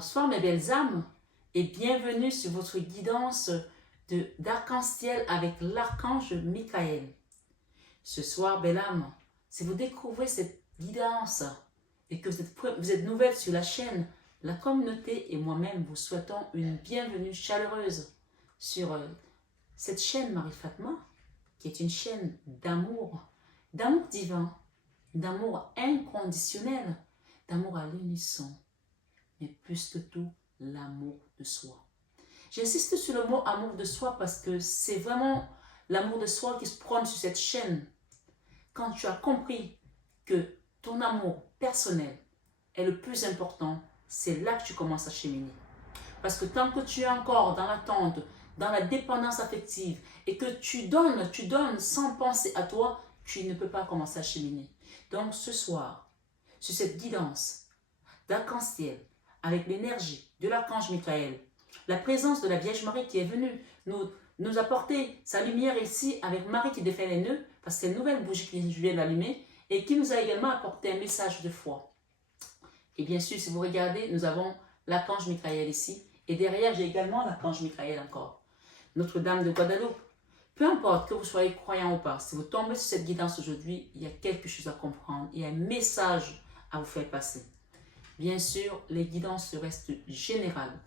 Bonsoir mes belles âmes et bienvenue sur votre guidance d'arc-en-ciel avec l'archange Michael. Ce soir, belle âme, si vous découvrez cette guidance et que vous êtes nouvelle sur la chaîne, la communauté et moi-même vous souhaitons une bienvenue chaleureuse sur cette chaîne Marie-Fatma, qui est une chaîne d'amour divin, d'amour inconditionnel, d'amour à l'unisson, mais plus que tout, l'amour de soi. J'insiste sur le mot amour de soi parce que c'est vraiment l'amour de soi qui se prône sur cette chaîne. Quand tu as compris que ton amour personnel est le plus important, c'est là que tu commences à cheminer. Parce que tant que tu es encore dans l'attente, dans la dépendance affective et que tu donnes sans penser à toi, tu ne peux pas commencer à cheminer. Donc ce soir, sur cette guidance d'arc-en-ciel, avec l'énergie de l'archange Michael, la présence de la Vierge Marie qui est venue nous apporter sa lumière ici avec Marie qui défait les nœuds, parce que c'est une nouvelle bougie que je viens d'allumer et qui nous a également apporté un message de foi. Et bien sûr, si vous regardez, nous avons l'archange Michael ici et derrière, j'ai également l'archange Michael encore. Notre-Dame de Guadeloupe. Peu importe que vous soyez croyant ou pas, si vous tombez sur cette guidance aujourd'hui, il y a quelque chose à comprendre, il y a un message à vous faire passer. Bien sûr, les guidances restent générales.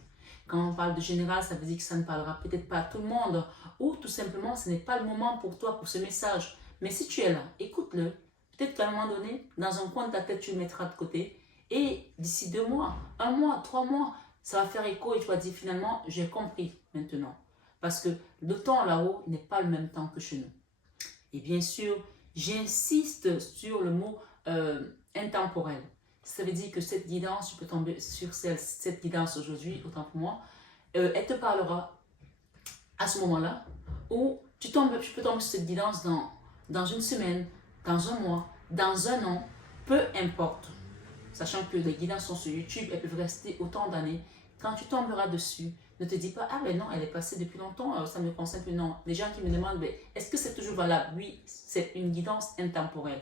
Quand on parle de général, ça veut dire que ça ne parlera peut-être pas à tout le monde ou tout simplement, ce n'est pas le moment pour toi, pour ce message. Mais si tu es là, écoute-le. Peut-être qu'à un moment donné, dans un coin de ta tête, tu le mettras de côté et d'ici 2 mois, 1 mois, 3 mois, ça va faire écho et tu vas dire finalement, j'ai compris maintenant. Parce que le temps là-haut n'est pas le même temps que chez nous. Et bien sûr, j'insiste sur le mot intemporel. Ça veut dire que cette guidance, tu peux tomber sur cette guidance aujourd'hui, autant pour moi, elle te parlera à ce moment-là, ou tu peux tomber sur cette guidance dans une semaine, dans un mois, dans un an, peu importe. Sachant que les guidances sont sur YouTube, elles peuvent rester autant d'années. Quand tu tomberas dessus, ne te dis pas, ah ben non, elle est passée depuis longtemps, ça me concerne plus. Non, les gens qui me demandent, est-ce que c'est toujours valable? Oui, c'est une guidance intemporelle.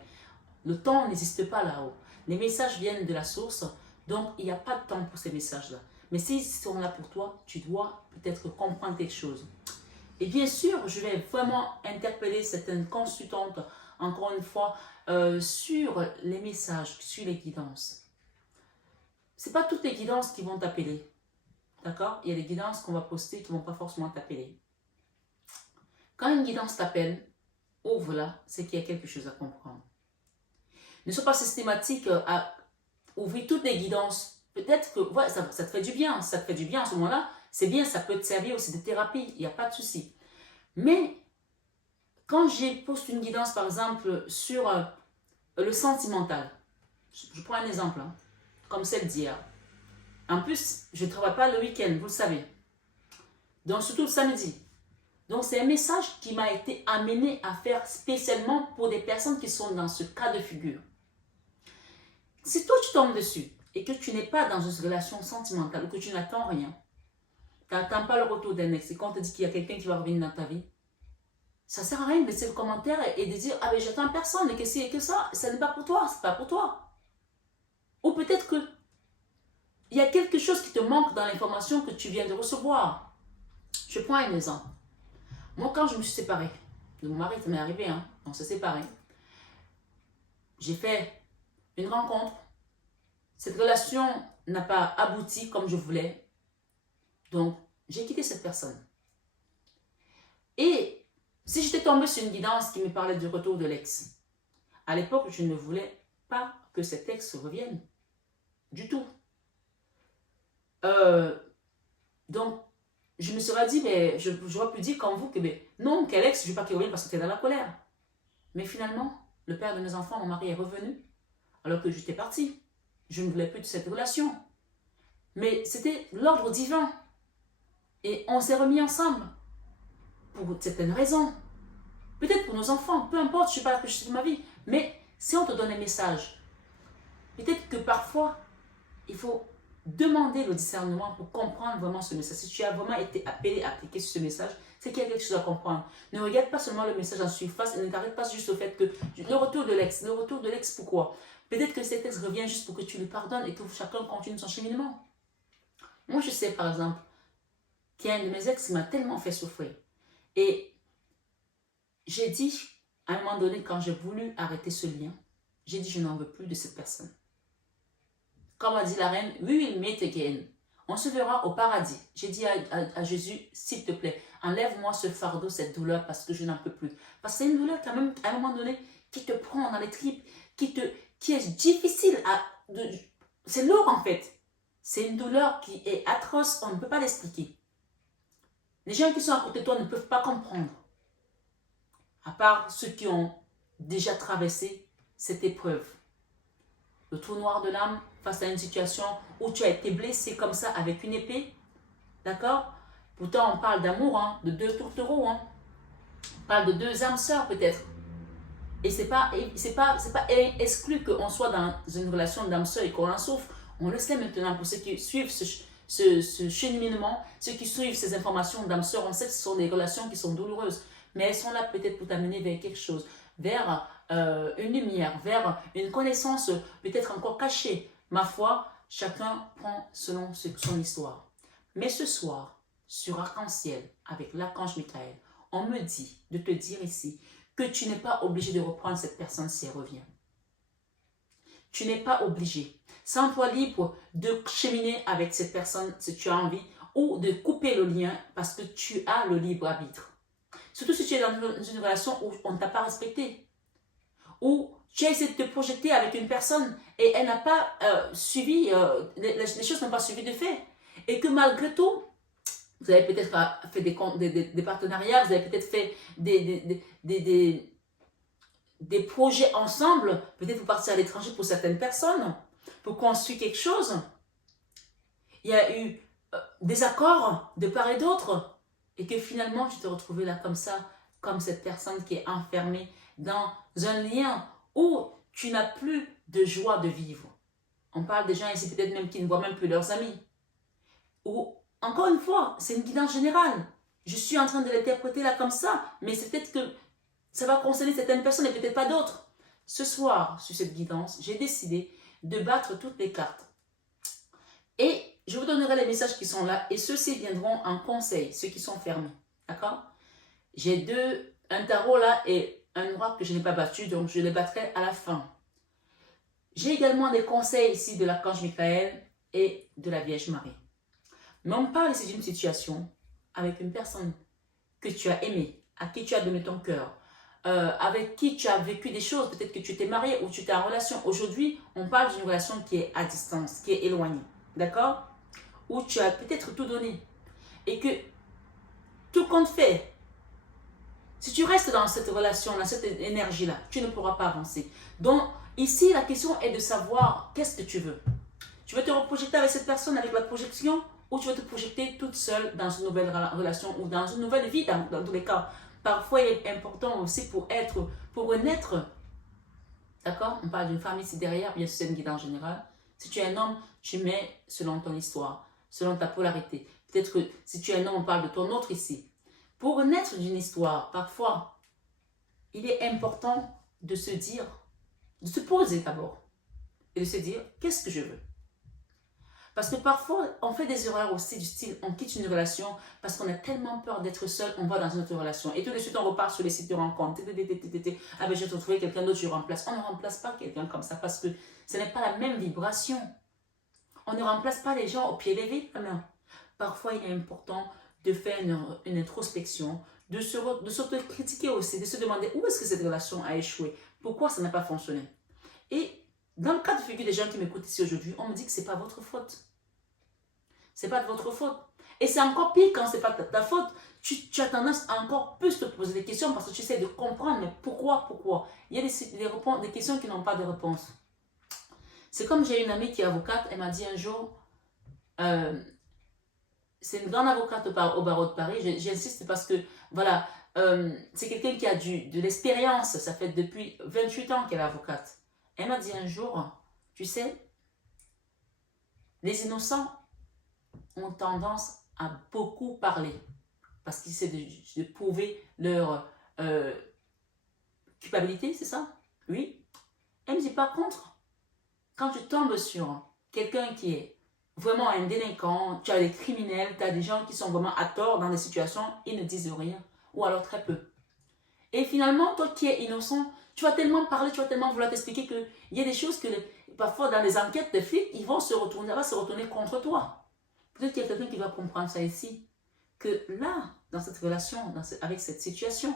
Le temps n'existe pas là-haut. Les messages viennent de la source, donc il n'y a pas de temps pour ces messages-là. Mais s'ils sont là pour toi, tu dois peut-être comprendre quelque chose. Et bien sûr, je vais vraiment interpeller certaines consultantes, encore une fois, sur les messages, sur les guidances. Ce n'est pas toutes les guidances qui vont t'appeler. D'accord? Il y a des guidances qu'on va poster qui ne vont pas forcément t'appeler. Quand une guidance t'appelle, ouvre-la, c'est qu'il y a quelque chose à comprendre. Ne sois pas systématique à ouvrir toutes les guidances. Peut-être que ouais, ça te fait du bien. Ça te fait du bien à ce moment-là. C'est bien, ça peut te servir aussi de thérapie. Il n'y a pas de souci. Mais quand j'ai posté une guidance, par exemple, sur le sentimental, je prends un exemple, hein, comme celle d'hier. En plus, je ne travaille pas le week-end, vous le savez. Donc, surtout le samedi. Donc, c'est un message qui m'a été amené à faire spécialement pour des personnes qui sont dans ce cas de figure. Si toi, tu tombes dessus et que tu n'es pas dans une relation sentimentale ou que tu n'attends rien, tu n'attends pas le retour d'un ex et qu'on te dit qu'il y a quelqu'un qui va revenir dans ta vie, ça ne sert à rien de laisser le commentaire et de dire « Ah ben j'attends personne et que c'est que ça n'est pas pour toi, c'est pas pour toi. » Ou peut-être que il y a quelque chose qui te manque dans l'information que tu viens de recevoir. Je prends un exemple. Moi, quand je me suis séparée de mon mari, ça m'est arrivé, hein, on s'est séparés. J'ai fait une rencontre. Cette relation n'a pas abouti comme je voulais. Donc, j'ai quitté cette personne. Et si j'étais tombée sur une guidance qui me parlait du retour de l'ex, à l'époque, je ne voulais pas que cet ex revienne. Du tout. Donc, je me serais dit, mais j'aurais pu dire comme vous que non, quel ex, je ne veux pas qu'il revienne parce que tu es dans la colère. Mais finalement, le père de mes enfants, mon mari, est revenu alors que j'étais partie. Je ne voulais plus de cette relation. Mais c'était l'ordre divin. Et on s'est remis ensemble pour certaines raisons. Peut-être pour nos enfants, peu importe, je ne sais pas la plus de ma vie. Mais si on te donne un message, peut-être que parfois, il faut demander le discernement pour comprendre vraiment ce message. Si tu as vraiment été appelé à appliquer ce message, c'est qu'il y a quelque chose à comprendre. Ne regarde pas seulement le message en surface et ne t'arrête pas juste au fait que le retour de l'ex, pourquoi? Peut-être que cet ex revient juste pour que tu lui pardonnes et que chacun continue son cheminement. Moi, je sais, par exemple, qu'il y a un de mes ex qui m'a tellement fait souffrir. Et j'ai dit, à un moment donné, quand j'ai voulu arrêter ce lien, j'ai dit, je n'en veux plus de cette personne. Comme a dit la reine, we will meet again. On se verra au paradis. J'ai dit à Jésus, s'il te plaît, enlève-moi ce fardeau, cette douleur, parce que je n'en peux plus. Parce que c'est une douleur quand même, à un moment donné, qui te prend dans les tripes, qui est difficile à... C'est lourd en fait. C'est une douleur qui est atroce, on ne peut pas l'expliquer. Les gens qui sont à côté de toi ne peuvent pas comprendre. À part ceux qui ont déjà traversé cette épreuve. Le trou noir de l'âme face à une situation où tu as été blessé comme ça avec une épée. D'accord? Pourtant, on parle d'amour, hein, de deux tourtereaux. Hein. On parle de deux âmes sœurs peut-être. Et c'est pas exclu qu'on soit dans une relation d'âme sœur et qu'on en souffre. On le sait maintenant pour ceux qui suivent ce cheminement, ceux qui suivent ces informations d'âme sœur, on sait que ce sont des relations qui sont douloureuses. Mais elles sont là peut-être pour t'amener vers quelque chose, vers une lumière, vers une connaissance peut-être encore cachée. Ma foi, chacun prend selon son histoire. Mais ce soir, sur Arc-en-Ciel, avec l'archange Michael, on me dit de te dire ici que tu n'es pas obligé de reprendre cette personne si elle revient. Tu n'es pas obligé. Sens-toi libre de cheminer avec cette personne si tu as envie ou de couper le lien parce que tu as le libre arbitre. Surtout si tu es dans une relation où on ne t'a pas respecté. Où tu as essayé de te projeter avec une personne et elle n'a pas suivi, les choses n'ont pas suivi de fait. Et que malgré tout, vous avez peut-être fait des partenariats, vous avez peut-être fait des projets ensemble, peut-être vous partez à l'étranger pour certaines personnes, pour construire quelque chose. Il y a eu des accords de part et d'autre, et que finalement tu te retrouvais là comme ça, comme cette personne qui est enfermée dans un lien où tu n'as plus de joie de vivre. On parle des gens ici peut-être même qui ne voient même plus leurs amis. Ou, encore une fois, c'est une guidance générale. Je suis en train de l'interpréter là comme ça, mais c'est peut-être que ça va concerner certaines personnes et peut-être pas d'autres. Ce soir, sur cette guidance, j'ai décidé de battre toutes les cartes. Et je vous donnerai les messages qui sont là et ceux-ci viendront en conseil, ceux qui sont fermés. D'accord? J'ai un tarot là et un oracle que je n'ai pas battu, donc je les battrai à la fin. J'ai également des conseils ici de l'archange Michael et de la Vierge Marie. Mais on parle ici d'une situation avec une personne que tu as aimée, à qui tu as donné ton cœur, avec qui tu as vécu des choses, peut-être que tu t'es marié ou tu étais en relation. Aujourd'hui, on parle d'une relation qui est à distance, qui est éloignée, d'accord? Où tu as peut-être tout donné et que tout compte fait. Si tu restes dans cette relation, dans cette énergie-là, tu ne pourras pas avancer. Donc, ici, la question est de savoir qu'est-ce que tu veux. Tu veux te reprojeter avec cette personne, avec la projection, ou tu veux te projeter toute seule dans une nouvelle relation ou dans une nouvelle vie, dans tous les cas. Parfois, il est important aussi pour renaître. D'accord? On parle d'une femme ici derrière, bien sûr, c'est une guidance générale. Si tu es un homme, tu mets selon ton histoire, selon ta polarité. Peut-être que si tu es un homme, on parle de ton autre ici. Pour renaître d'une histoire, parfois, il est important de se dire, de se poser d'abord et de se dire, qu'est-ce que je veux? Parce que parfois, on fait des erreurs aussi du style, on quitte une relation parce qu'on a tellement peur d'être seul, on va dans une autre relation. Et tout de suite, on repart sur les sites de rencontres. Ah ben, je vais trouver quelqu'un d'autre, je remplace. On ne remplace pas quelqu'un comme ça parce que ce n'est pas la même vibration. On ne remplace pas les gens au pied levé. Non. Parfois, il est important de faire une introspection, de s'auto-critiquer aussi, de se demander où est-ce que cette relation a échoué, pourquoi ça n'a pas fonctionné. Et dans le cas de figure des gens qui m'écoutent ici aujourd'hui, on me dit que ce n'est pas votre faute. Ce n'est pas de votre faute. Et c'est encore pire quand ce n'est pas ta faute. Tu as tendance à encore plus te poser des questions parce que tu essaies de comprendre, mais pourquoi? Il y a des questions qui n'ont pas de réponse. C'est comme j'ai une amie qui est avocate, elle m'a dit un jour, c'est une grande avocate au barreau de Paris, j'insiste parce que, voilà, c'est quelqu'un qui a de l'expérience, ça fait depuis 28 ans qu'elle est avocate. Elle m'a dit un jour, tu sais, les innocents ont tendance à beaucoup parler parce qu'ils essaient de prouver leur culpabilité, c'est ça? Oui. Elle me dit par contre, quand tu tombes sur quelqu'un qui est vraiment un délinquant, tu as des criminels, tu as des gens qui sont vraiment à tort dans des situations, ils ne disent rien, ou alors très peu. Et finalement, toi qui es innocent, tu vas tellement parler, tu vas tellement vouloir t'expliquer qu'il y a des choses que parfois dans les enquêtes de flics, ils vont se retourner contre toi. Peut-être qu'il y a quelqu'un qui va comprendre ça ici, que là, dans cette relation, avec cette situation,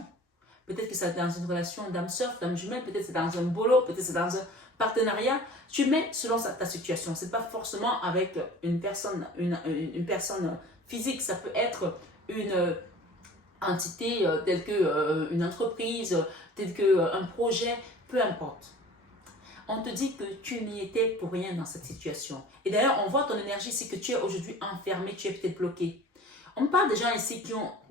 peut-être que c'est dans une relation d'âme-sœur, d'âme jumelle, peut-être c'est dans un boulot, peut-être c'est dans un partenariat, tu mets selon ta situation. Ce n'est pas forcément avec une personne, une personne physique, ça peut être une entité telle que une entreprise, telle que un projet, peu importe. On te dit que tu n'y étais pour rien dans cette situation. Et d'ailleurs, on voit ton énergie ici que tu es aujourd'hui enfermé, tu es peut-être bloqué. On parle des gens ici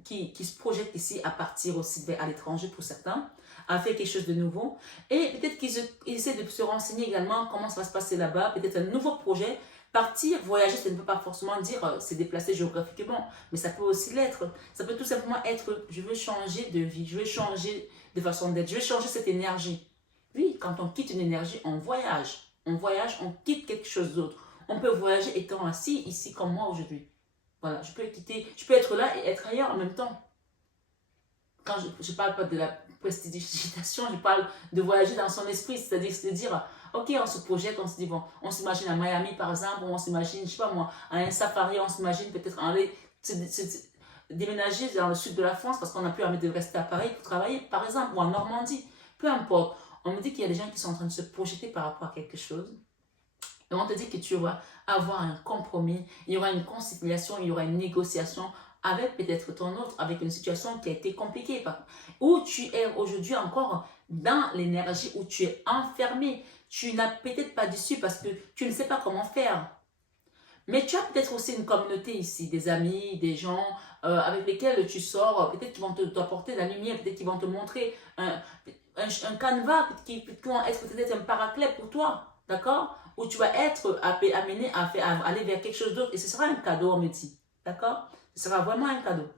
qui se projettent ici à partir aussi à l'étranger pour certains, à faire quelque chose de nouveau. Et peut-être qu'ils essaient de se renseigner également comment ça va se passer là-bas, peut-être un nouveau projet. Partir, voyager, ça ne veut pas forcément dire se déplacer géographiquement, mais ça peut aussi l'être. Ça peut tout simplement être, je veux changer de vie, je veux changer de façon d'être, je veux changer cette énergie. Oui, quand on quitte une énergie, on voyage. On voyage, on quitte quelque chose d'autre. On peut voyager étant assis ici comme moi aujourd'hui. Voilà, je peux quitter, je peux être là et être ailleurs en même temps. Quand je ne parle pas de la prestidigitation, je parle de voyager dans son esprit, c'est-à-dire se dire, ok, on se projette, on se dit, bon, on s'imagine à Miami par exemple, ou on s'imagine, je ne sais pas moi, à un safari, on s'imagine peut-être aller déménager dans le sud de la France parce qu'on n'a plus envie de rester à Paris pour travailler, par exemple, ou en Normandie, peu importe. On me dit qu'il y a des gens qui sont en train de se projeter par rapport à quelque chose. Et on te dit que tu vas avoir un compromis, il y aura une conciliation, il y aura une négociation avec peut-être ton autre, avec une situation qui a été compliquée. Où tu es aujourd'hui encore dans l'énergie, où tu es enfermé. Tu n'as peut-être pas d'issue parce que tu ne sais pas comment faire. Mais tu as peut-être aussi une communauté ici, des amis, des gens avec lesquels tu sors, peut-être qu'ils vont t'apporter la lumière, peut-être qu'ils vont te montrer un canevas qui vont être peut-être un paraclet pour toi, d'accord? Où tu vas être amené à aller vers quelque chose d'autre et ce sera un cadeau, on me dit, d'accord? Ce sera vraiment un cadeau.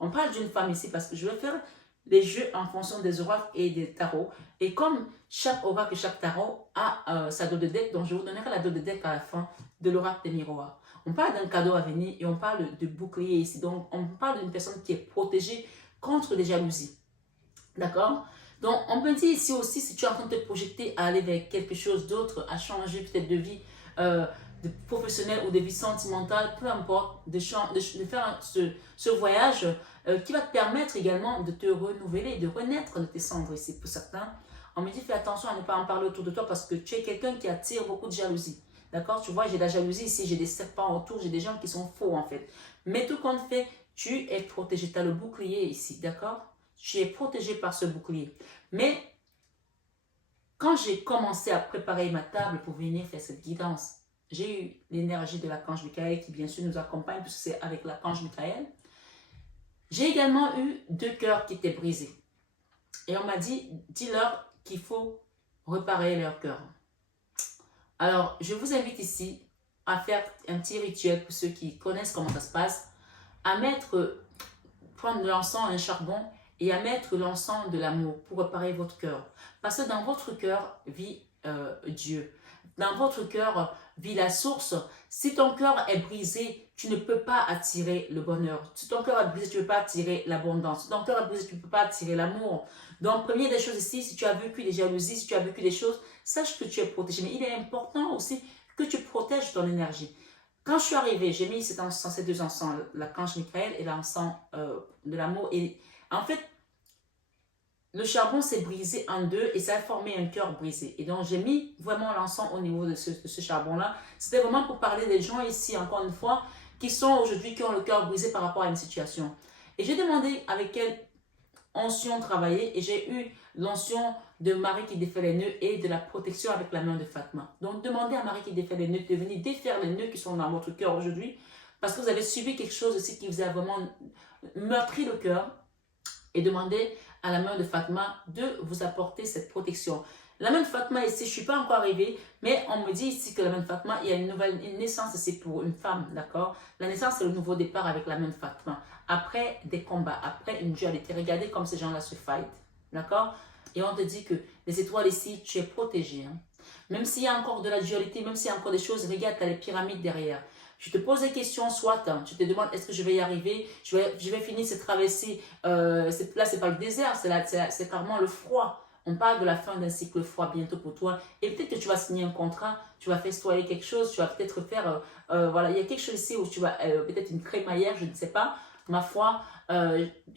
On parle d'une femme ici parce que je vais faire les jeux en fonction des oracles et des tarots. Et comme chaque oracle et chaque tarot a sa dos de deck, donc je vous donnerai la dos de deck à la fin de l'oracle des miroirs. On parle d'un cadeau à venir et on parle de bouclier ici. Donc on parle d'une personne qui est protégée contre les jalousies. D'accord? Donc on me dit ici aussi, si tu es en train de te projeter à aller vers quelque chose d'autre, à changer peut-être de vie de professionnelle ou de vie sentimentale, peu importe, de faire ce voyage qui va te permettre également de te renouveler, de renaître de tes cendres ici pour certains. On me dit fais attention à ne pas en parler autour de toi parce que tu es quelqu'un qui attire beaucoup de jalousie. D'accord? Tu vois, j'ai de la jalousie ici, j'ai des serpents autour, j'ai des gens qui sont faux en fait. Mais tout compte fait, tu es protégé, tu as le bouclier ici, d'accord? Tu es protégé par ce bouclier. Mais quand j'ai commencé à préparer ma table pour venir faire cette guidance, j'ai eu l'énergie de l'archange Michael qui bien sûr nous accompagne puisque c'est avec l'archange Michael. J'ai également eu 2 cœurs qui étaient brisés. Et on m'a dit, dis-leur qu'il faut réparer leur cœur. Alors, je vous invite ici à faire un petit rituel pour ceux qui connaissent comment ça se passe, à prendre de l'encens, un charbon, et à mettre l'encens de l'amour pour réparer votre cœur. Parce que dans votre cœur vit Dieu. Dans votre cœur vit la source. Si ton cœur est brisé, tu ne peux pas attirer le bonheur. Si ton cœur est brisé, tu ne peux pas attirer l'abondance. Si ton cœur est brisé, tu ne peux pas attirer l'amour. Donc, première des choses ici, si tu as vécu des jalousies, si tu as vécu des choses, sache que tu es protégé. Mais il est important aussi que tu protèges ton énergie. Quand je suis arrivée, j'ai mis ces 2 encens, l'archange Michael et l'encens de l'amour. Et en fait, le charbon s'est brisé en 2 et ça a formé un cœur brisé. Et donc, j'ai mis vraiment l'encens au niveau de ce charbon-là. C'était vraiment pour parler des gens ici, encore une fois, qui sont aujourd'hui, qui ont le cœur brisé par rapport à une situation. Et j'ai demandé avec quelle onction travailler et j'ai eu l'onction de Marie qui défait les nœuds et de la protection avec la main de Fatma. Donc, demandez à Marie qui défait les nœuds de venir défaire les nœuds qui sont dans votre cœur aujourd'hui parce que vous avez subi quelque chose aussi qui vous a vraiment meurtri le cœur et demandez à la main de Fatma de vous apporter cette protection. La main de Fatma ici, je ne suis pas encore arrivée, mais on me dit ici que la main de Fatma, il y a une naissance ici pour une femme, d'accord? La naissance, c'est le nouveau départ avec la main de Fatma. Après des combats, après une dualité. Regardez comme ces gens-là se fight, d'accord? Et on te dit que les étoiles ici, tu es protégé. Hein? Même s'il y a encore de la dualité, même s'il y a encore des choses, regarde, tu as les pyramides derrière. Je te pose des questions, soit tu te demandes est-ce que je vais y arriver, je vais finir cette traversée. Là, c'est pas le désert, c'est carrément le froid. On parle de la fin d'un cycle froid bientôt pour toi. Et peut-être que tu vas signer un contrat, tu vas festoyer quelque chose, tu vas peut-être faire... voilà, il y a quelque chose ici où tu vas... peut-être une crémaillère, je ne sais pas. Ma foi,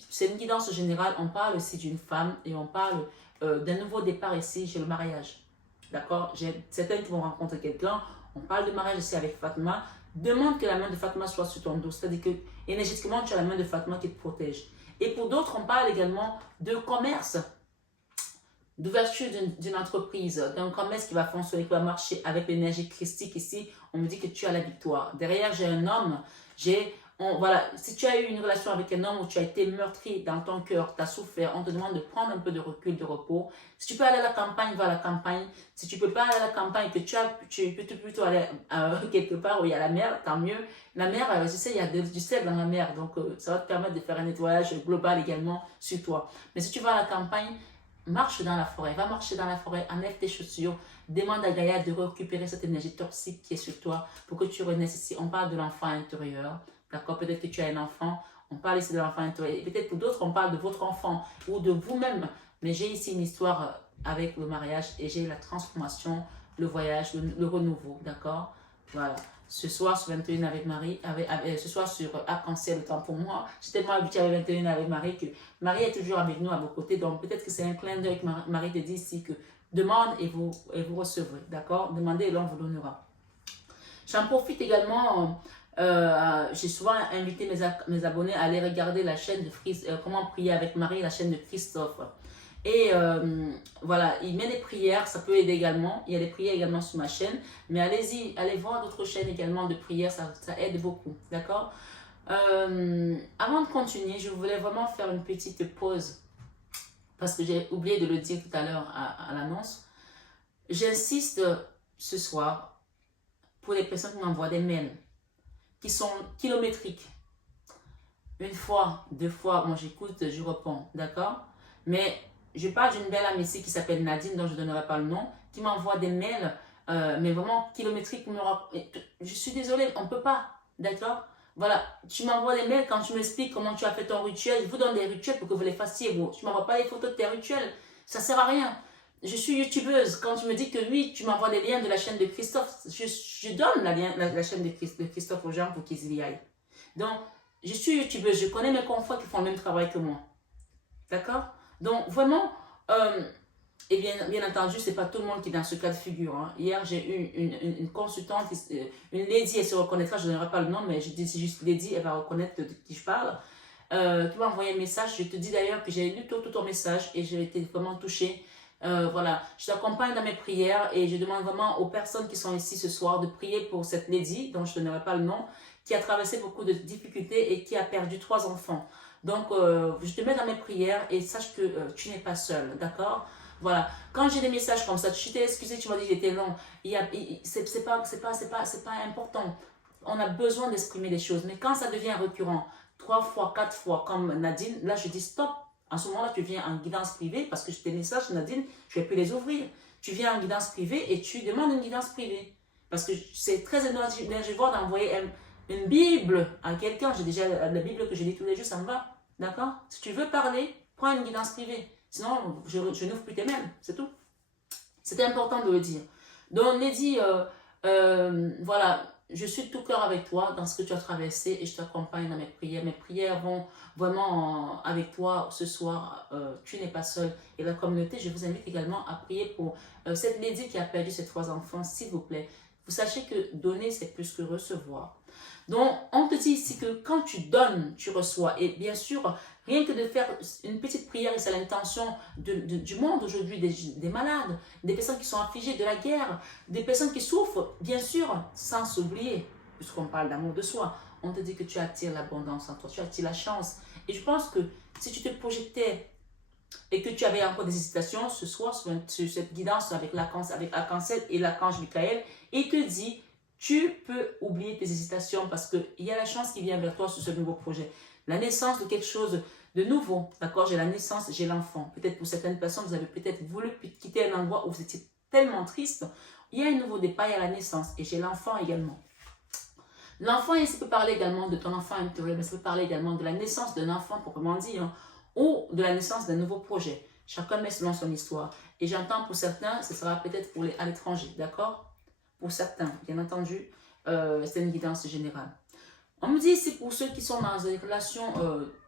c'est une guidance générale. On parle aussi d'une femme et on parle d'un nouveau départ ici, j'ai le mariage. D'accord? J'ai certains qui vont rencontrer quelqu'un. On parle de mariage ici avec Fatma. Demande que la main de Fatma soit sur ton dos. C'est-à-dire que énergétiquement, tu as la main de Fatma qui te protège. Et pour d'autres, on parle également de commerce, d'ouverture d'une entreprise, d'un commerce qui va fonctionner, qui va marcher avec l'énergie christique ici. On me dit que tu as la victoire. Derrière, j'ai un homme. Voilà, si tu as eu une relation avec un homme où tu as été meurtri dans ton cœur, tu as souffert, on te demande de prendre un peu de recul, de repos. Si tu peux aller à la campagne, va à la campagne. Si tu ne peux pas aller à la campagne, que tu peux plutôt aller quelque part où il y a la mer, tant mieux. La mer, je sais, il y a du sel dans la mer, donc ça va te permettre de faire un nettoyage global également sur toi. Mais si tu vas à la campagne, marche dans la forêt, va marcher dans la forêt, enlève tes chaussures, demande à Gaïa de récupérer cette énergie toxique qui est sur toi pour que tu renaisses ici. On parle de l'enfant intérieur. D'accord, peut-être que tu as un enfant, on parle ici de l'enfant intérieur. Peut-être pour d'autres, on parle de votre enfant ou de vous-même. Mais j'ai ici une histoire avec le mariage et j'ai la transformation, le voyage, le renouveau. D'accord? Voilà. Ce soir sur 21 avec Marie, ce soir sur Arc-en-Ciel, le temps pour moi. J'ai tellement habitué avec 21 avec Marie que Marie est toujours avec nous à vos côtés. Donc peut-être que c'est un clin d'œil que Marie te dit ici que demande et vous recevrez. D'accord? Demandez et l'on vous donnera. J'en profite également. J'ai souvent invité mes abonnés à aller regarder la chaîne de Comment prier avec Marie, la chaîne de Christophe. Et voilà, il met des prières, ça peut aider également. Il y a des prières également sur ma chaîne. Mais allez-y, allez voir d'autres chaînes également de prières, ça aide beaucoup. D'accord? Avant de continuer, je voulais vraiment faire une petite pause. Parce que j'ai oublié de le dire tout à l'heure à l'annonce. J'insiste ce soir pour les personnes qui m'envoient des mails qui sont kilométriques. Une fois, deux fois, moi j'écoute, je réponds, d'accord? Mais je parle d'une belle amie ici qui s'appelle Nadine, dont je ne donnerai pas le nom, qui m'envoie des mails, mais vraiment kilométriques. Je suis désolée, on ne peut pas, d'accord? Voilà, tu m'envoies des mails quand tu m'expliques comment tu as fait ton rituel. Je vous donne des rituels pour que vous les fassiez. Tu ne m'envoies pas les photos de tes rituels, ça ne sert à rien. Je suis youtubeuse. Quand tu me dis que oui, tu m'envoies des liens de la chaîne de Christophe, je donne la chaîne de Christophe aux gens pour qu'ils y aillent. Donc, je suis youtubeuse. Je connais mes confrères qui font le même travail que moi. D'accord? Donc, vraiment, et bien entendu, ce n'est pas tout le monde qui est dans ce cas de figure. Hein. Hier, j'ai eu une consultante, une lady, elle se reconnaîtra, je ne donnerai pas le nom, mais je dis c'est juste lady, elle va reconnaître de qui je parle, qui m'a envoyé un message. Je te dis d'ailleurs que j'ai lu tout ton message et j'ai été vraiment touchée. Voilà, je t'accompagne dans mes prières et je demande vraiment aux personnes qui sont ici ce soir de prier pour cette lady, dont je ne donnerai pas le nom, qui a traversé beaucoup de difficultés et qui a perdu 3 enfants. Donc, je te mets dans mes prières et sache que tu n'es pas seule, d'accord? Voilà, quand j'ai des messages comme ça, tu t'es excusé, tu m'as dit qu'il était long, c'est pas important. On a besoin d'exprimer les choses, mais quand ça devient récurrent, 3 fois, 4 fois, comme Nadine, là je dis stop. En ce moment-là, tu viens en guidance privée parce que tes messages, Nadine, je ne vais plus les ouvrir. Tu viens en guidance privée et tu demandes une guidance privée. Parce que c'est très énergivore d'envoyer une Bible à quelqu'un. J'ai déjà la Bible que je lis tous les jours, ça me va. D'accord? Si tu veux parler, prends une guidance privée. Sinon, je n'ouvre plus tes mails. C'est tout. C'était important de le dire. Donc, Lady, voilà, je suis de tout cœur avec toi dans ce que tu as traversé et je t'accompagne dans mes prières. Mes prières vont vraiment avec toi ce soir. Tu n'es pas seul. Et la communauté, je vous invite également à prier pour cette lady qui a perdu ses 3 enfants, s'il vous plaît. Vous sachez que donner, c'est plus que recevoir. Donc, on te dit ici que quand tu donnes, tu reçois. Et bien sûr, rien que de faire une petite prière, et c'est l'intention du monde aujourd'hui, des malades, des personnes qui sont affligées de la guerre, des personnes qui souffrent, bien sûr, sans s'oublier, puisqu'on parle d'amour de soi. On te dit que tu attires l'abondance en toi, tu attires la chance. Et je pense que si tu te projetais et que tu avais encore des hésitations, ce soir, sur cette guidance avec l'arc-en-ciel et l'archange Michael, il te dit... Tu peux oublier tes hésitations parce qu'il y a la chance qui vient vers toi sur ce nouveau projet. La naissance de quelque chose de nouveau. D'accord? J'ai la naissance, j'ai l'enfant. Peut-être pour certaines personnes, vous avez peut-être voulu quitter un endroit où vous étiez tellement triste. Il y a un nouveau départ, il y a la naissance et j'ai l'enfant également. L'enfant ici peut parler également de ton enfant intérieur, mais ça peut parler également de la naissance d'un enfant proprement dit, hein, ou de la naissance d'un nouveau projet. Chacun met selon son histoire. Et j'entends pour certains, ce sera peut-être à l'étranger, d'accord? Pour certains, bien entendu, c'est une guidance générale. On me dit ici pour ceux qui sont dans une relation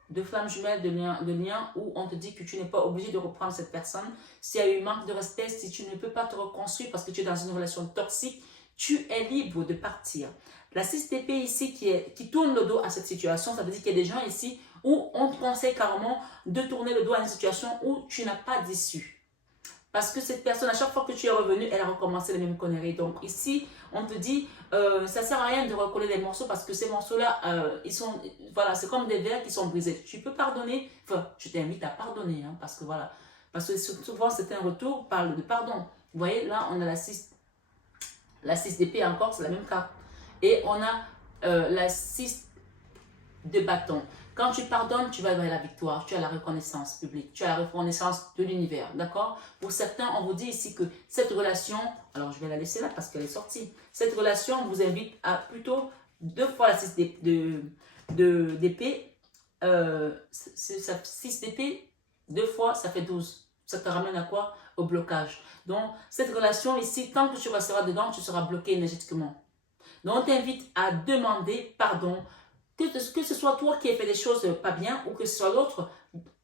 de flammes jumelles, de lien, où on te dit que tu n'es pas obligé de reprendre cette personne. S'il y a eu manque de respect, si tu ne peux pas te reconstruire parce que tu es dans une relation toxique, tu es libre de partir. La 6 d'épée ici qui tourne le dos à cette situation, ça veut dire qu'il y a des gens ici où on te conseille carrément de tourner le dos à une situation où tu n'as pas d'issue. Parce que cette personne, à chaque fois que tu es revenu, elle a recommencé les mêmes conneries. Donc ici, on te dit, ça ne sert à rien de recoller les morceaux parce que ces morceaux-là, ils sont, voilà, c'est comme des verres qui sont brisés. Tu peux pardonner, enfin, je t'invite à pardonner, hein, parce que voilà, parce que souvent c'est un retour, parle de pardon. Vous voyez, là, on a la 6 d'épée encore, c'est la même carte. Et on a la 6 de bâton. Quand tu pardonnes, tu vas vers la victoire, tu as la reconnaissance publique, tu as la reconnaissance de l'univers, d'accord? Pour certains, on vous dit ici que cette relation, alors je vais la laisser là parce qu'elle est sortie, cette relation vous invite à plutôt 2 fois la 6 d'épée, 6 d'épée, 2 fois, ça fait 12. Ça te ramène à quoi? Au blocage. Donc, cette relation ici, tant que tu resteras dedans, tu seras bloqué énergétiquement. Donc, on t'invite à demander pardon. Que ce soit toi qui aies fait des choses pas bien ou que ce soit l'autre,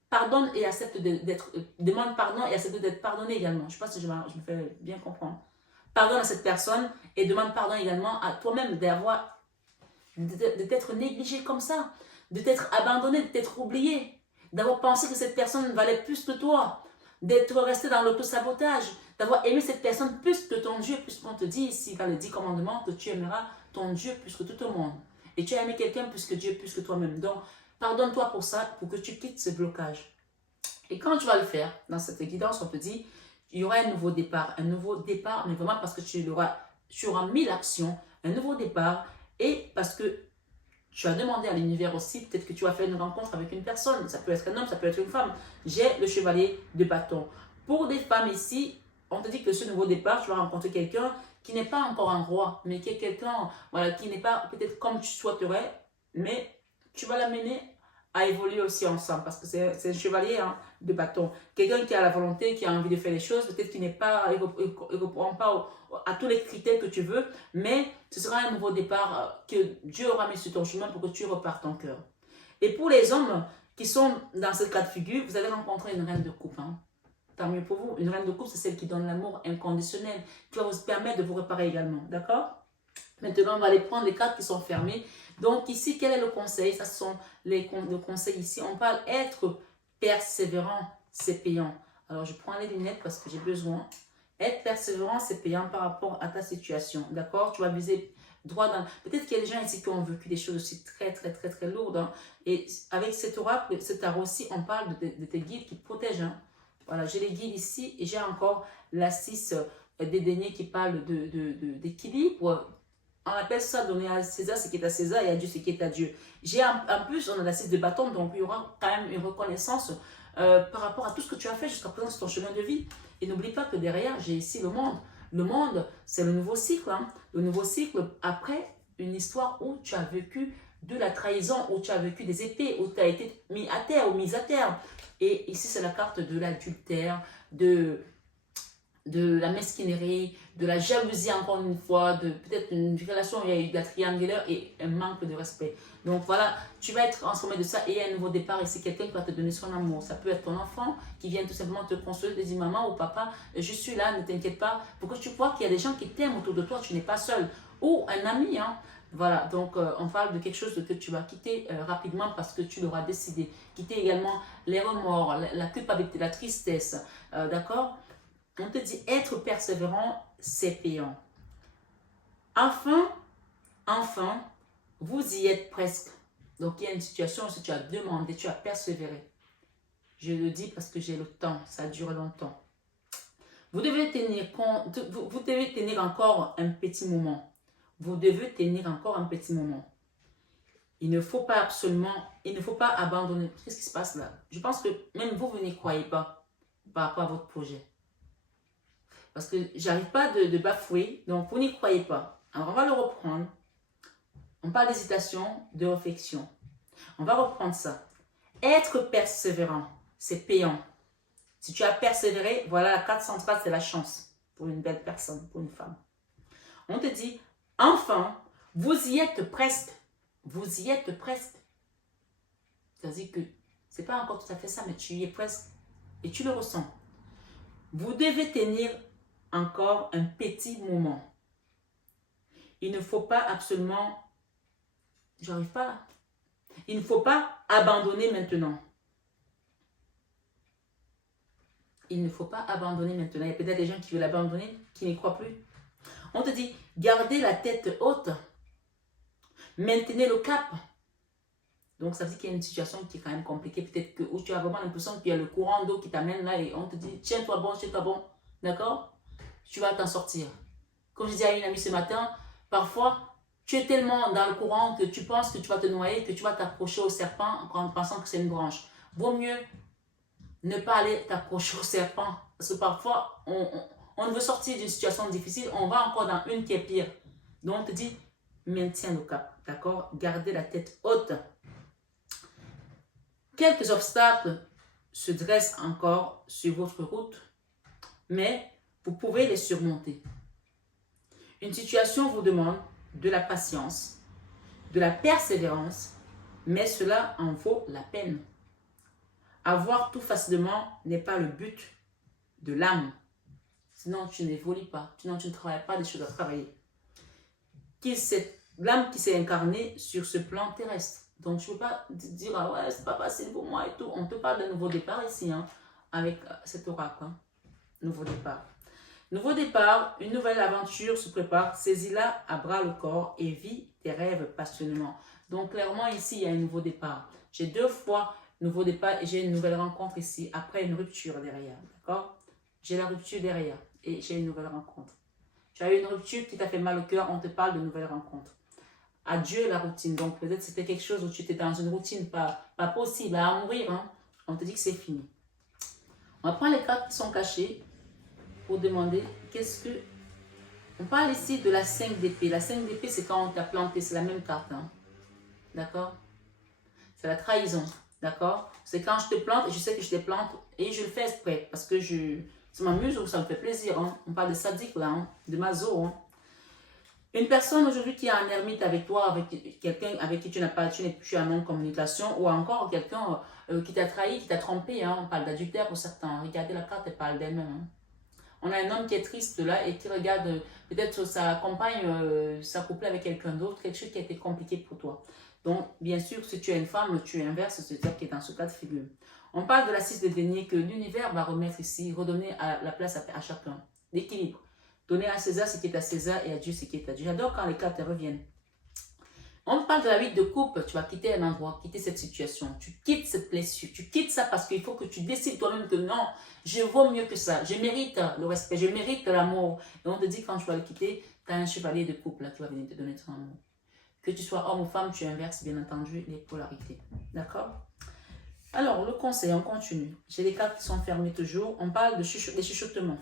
pardonne et accepte d'être, demande pardon et accepte d'être pardonné également. Je ne sais pas si je me fais bien comprendre. Pardonne à cette personne et demande pardon également à toi-même de t'être négligé comme ça, de t'être abandonné, de t'être oublié, d'avoir pensé que cette personne valait plus que toi, d'être resté dans l'autosabotage, d'avoir aimé cette personne plus que ton Dieu, puisqu'on te dit ici dans les 10 commandements que tu aimeras ton Dieu plus que tout le monde. Et tu as aimé quelqu'un plus que Dieu, plus que toi-même. Donc, pardonne-toi pour ça, pour que tu quittes ce blocage. Et quand tu vas le faire, dans cette guidance, on te dit, il y aura un nouveau départ, mais vraiment parce que tu auras mis l'action, un nouveau départ, et parce que tu as demandé à l'univers aussi, peut-être que tu as fait une rencontre avec une personne, ça peut être un homme, ça peut être une femme. J'ai le chevalier de bâton. Pour des femmes ici, on te dit que ce nouveau départ, tu vas rencontrer quelqu'un qui n'est pas encore un roi, mais qui est quelqu'un, voilà, qui n'est pas peut-être comme tu souhaiterais, mais tu vas l'amener à évoluer aussi ensemble, parce que c'est un chevalier hein, de bâton. Quelqu'un qui a la volonté, qui a envie de faire les choses, peut-être qu'il n'est pas, il ne répond pas à tous les critères que tu veux, mais ce sera un nouveau départ que Dieu aura mis sur ton chemin pour que tu repartes en cœur. Et pour les hommes qui sont dans ce cas de figure, vous allez rencontrer une reine de coupe. Hein. Tant mieux pour vous. Une reine de coupe, c'est celle qui donne l'amour inconditionnel, qui va vous permettre de vous réparer également. D'accord? Maintenant, on va aller prendre les cartes qui sont fermées. Donc ici, quel est le conseil? Ça sont les conseils ici. On parle être persévérant, c'est payant. Alors, je prends les lunettes parce que j'ai besoin. Être persévérant, c'est payant par rapport à ta situation. D'accord? Tu vas viser droit dans... Peut-être qu'il y a des gens ici qui ont vécu des choses aussi très, très, très, très lourdes. Hein. Et avec cet oracle, cet tarot aussi, on parle de tes guides qui te protègent. Hein. Voilà, j'ai les guides ici et j'ai encore la 6 des deniers qui parle d'équilibre. On appelle ça donner à César ce qui est à César et à Dieu ce qui est à Dieu. J'ai en plus, on a la 6 de bâton, donc il y aura quand même une reconnaissance par rapport à tout ce que tu as fait jusqu'à présent sur ton chemin de vie. Et n'oublie pas que derrière, j'ai ici le monde. Le monde, c'est le nouveau cycle. Hein. Le nouveau cycle après une histoire où tu as vécu de la trahison, où tu as vécu des épées, où tu as été mis à terre ou mise à terre. Et ici, c'est la carte de l'adultère, de la mesquinerie, de la jalousie encore une fois, de peut-être une relation où il y a eu de la triangulaire et un manque de respect. Donc voilà, tu vas être transformé de ça et il y a un nouveau départ et c'est quelqu'un qui va te donner son amour. Ça peut être ton enfant qui vient tout simplement te consoler, te dire maman ou papa, je suis là, ne t'inquiète pas, pour que tu vois qu'il y a des gens qui t'aiment autour de toi, tu n'es pas seul. Ou un ami, hein. Voilà, donc on parle de quelque chose que tu vas quitter rapidement parce que tu l'auras décidé. Quitter également les remords, la culpabilité, la tristesse, d'accord? On te dit être persévérant, c'est payant. Enfin, vous y êtes presque. Donc, il y a une situation où tu as demandé, tu as persévéré. Je le dis parce que j'ai le temps, ça dure longtemps. Vous devez tenir compte, vous devez tenir encore un petit moment. Vous devez tenir encore un petit moment. Il ne faut pas abandonner. Qu'est-ce qui se passe là? Je pense que même vous n'y croyez pas par rapport à votre projet. Parce que j'arrive pas de bafouer, donc vous n'y croyez pas. Alors on va le reprendre. On parle d'hésitation, de réflexion. On va reprendre ça. Être persévérant, c'est payant. Si tu as persévéré, voilà, la carte centrale, c'est la chance pour une belle personne, pour une femme. On te dit, enfin, vous y êtes presque. Vous y êtes presque. C'est-à-dire que ce n'est pas encore tout à fait ça, mais tu y es presque. Et tu le ressens. Vous devez tenir encore un petit moment. Il ne faut pas absolument... J'arrive pas là. Il ne faut pas abandonner maintenant. Il ne faut pas abandonner maintenant. Il y a peut-être des gens qui veulent abandonner, qui n'y croient plus. On te dit, gardez la tête haute. Maintenez le cap. Donc, ça veut dire qu'il y a une situation qui est quand même compliquée. Peut-être que où tu as vraiment l'impression qu'il y a le courant d'eau qui t'amène là et on te dit, tiens-toi bon. D'accord? Tu vas t'en sortir. Comme je disais à une amie ce matin, parfois, tu es tellement dans le courant que tu penses que tu vas te noyer, que tu vas t'approcher au serpent en pensant que c'est une branche. Vaut mieux ne pas aller t'approcher au serpent. Parce que parfois, on veut sortir d'une situation difficile, on va encore dans une qui est pire. Donc, on te dit, maintiens le cap. D'accord? Gardez la tête haute. Quelques obstacles se dressent encore sur votre route, mais vous pouvez les surmonter. Une situation vous demande de la patience, de la persévérance, mais cela en vaut la peine. Avoir tout facilement n'est pas le but de l'âme. Sinon, tu n'évolues pas. Sinon, tu ne travailles pas des choses à travailler. L'âme qui s'est incarnée sur ce plan terrestre. Donc, je ne peux pas dire, ah ouais, c'est pas facile pour moi et tout. On te parle d'un nouveau départ ici, hein, avec cet oracle. Hein. Nouveau départ. Nouveau départ, une nouvelle aventure se prépare. Saisis-la à bras le corps et vis tes rêves passionnément. Donc, clairement, ici, il y a un nouveau départ. J'ai 2 fois nouveau départ et j'ai une nouvelle rencontre ici, après une rupture derrière. D'accord? J'ai la rupture derrière et j'ai une nouvelle rencontre. Tu as eu une rupture qui t'a fait mal au cœur, on te parle de nouvelles rencontres. Adieu la routine. Donc, peut-être c'était quelque chose où tu étais dans une routine pas possible à mourir. Hein? On te dit que c'est fini. On va prendre les cartes qui sont cachées pour demander qu'est-ce que... On parle ici de la 5 d'épée. La 5 d'épée, c'est quand on t'a planté. C'est la même carte. Hein? D'accord? C'est la trahison. D'accord? C'est quand je te plante et je sais que je te plante et je le fais exprès parce que ça m'amuse ou ça me fait plaisir. Hein? On parle de sadique là, hein? De maso. Hein? Une personne aujourd'hui qui est en ermite avec toi, avec quelqu'un avec qui tu n'es plus en non-communication, ou encore quelqu'un qui t'a trahi, qui t'a trompé, hein. On parle d'adultère pour certains. Regardez la carte, elle parle d'elle-même. Hein. On a un homme qui est triste là et qui regarde peut-être sa compagne s'accoupler avec quelqu'un d'autre, quelque chose qui a été compliqué pour toi. Donc, bien sûr, si tu es une femme, tu es inverse, c'est-à-dire qui est dans ce cas de figure. On parle de la 6 de denier que l'univers va remettre ici, redonner la place à chacun, l'équilibre. Donner à César ce qui est à César et à Dieu ce qui est à Dieu. J'adore quand les cartes reviennent. On parle de la 8 de coupe. Tu vas quitter un endroit, quitter cette situation. Tu quittes cette blessure. Tu quittes ça parce qu'il faut que tu décides toi-même que non, je vaux mieux que ça. Je mérite le respect. Je mérite l'amour. Et on te dit quand tu vas le quitter, tu as un chevalier de coupe là qui va venir te donner ton amour. Que tu sois homme ou femme, tu inverses bien entendu les polarités. D'accord? Alors, le conseil, on continue. J'ai les cartes qui sont fermées toujours. On parle des chuchotements.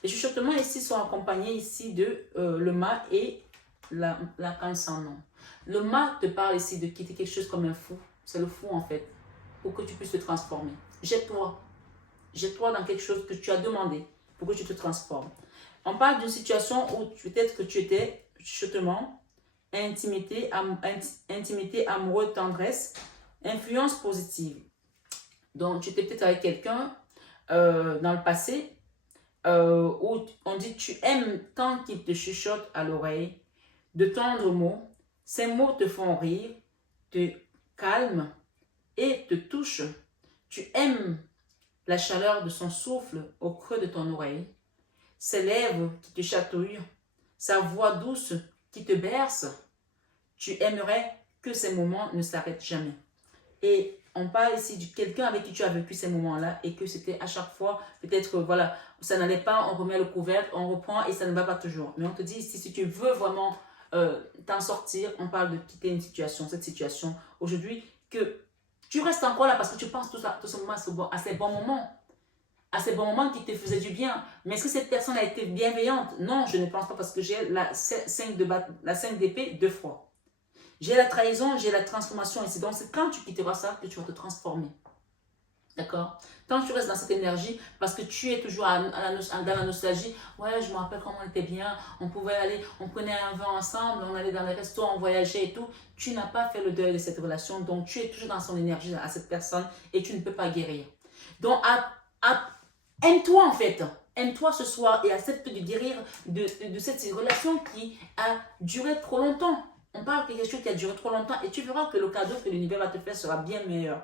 Les chuchotements ici sont accompagnés ici de le mât et la canne sans nom. Le mât te parle ici de quitter quelque chose comme un fou. C'est le fou en fait. Pour que tu puisses te transformer. Jette-toi. Jette-toi dans quelque chose que tu as demandé pour que tu te transformes. On parle d'une situation où peut-être que tu étais chuchotement, intimité, amoureux, tendresse, influence positive. Donc tu étais peut-être avec quelqu'un dans le passé. Où on dit tu aimes tant qu'il te chuchote à l'oreille de tendres mots, ces mots te font rire, te calment et te touchent. Tu aimes la chaleur de son souffle au creux de ton oreille, ses lèvres qui te chatouillent, sa voix douce qui te berce. Tu aimerais que ces moments ne s'arrêtent jamais. Et on parle ici de quelqu'un avec qui tu as vécu ces moments-là et que c'était à chaque fois, peut-être, voilà, ça n'allait pas, on remet le couvercle, on reprend et ça ne va pas toujours. Mais on te dit ici, si tu veux vraiment t'en sortir, on parle de quitter une situation, cette situation aujourd'hui, que tu restes encore là parce que tu penses tout ce moment à ces bons moments qui te faisaient du bien. Mais est-ce que cette personne a été bienveillante? Non, je ne pense pas parce que j'ai la 5 d'épée 2 fois. J'ai la trahison, j'ai la transformation ici. Donc, c'est quand tu quitteras ça que tu vas te transformer. D'accord? Tant que tu restes dans cette énergie, parce que tu es toujours dans la nostalgie, ouais, je me rappelle comment on était bien, on pouvait aller, on prenait un vin ensemble, on allait dans les restos, on voyageait et tout. Tu n'as pas fait le deuil de cette relation, donc tu es toujours dans son énergie à cette personne et tu ne peux pas guérir. Donc, aime-toi en fait. Aime-toi ce soir et accepte de guérir de cette relation qui a duré trop longtemps. On parle de quelque chose qui a duré trop longtemps et tu verras que le cadeau que l'univers va te faire sera bien meilleur.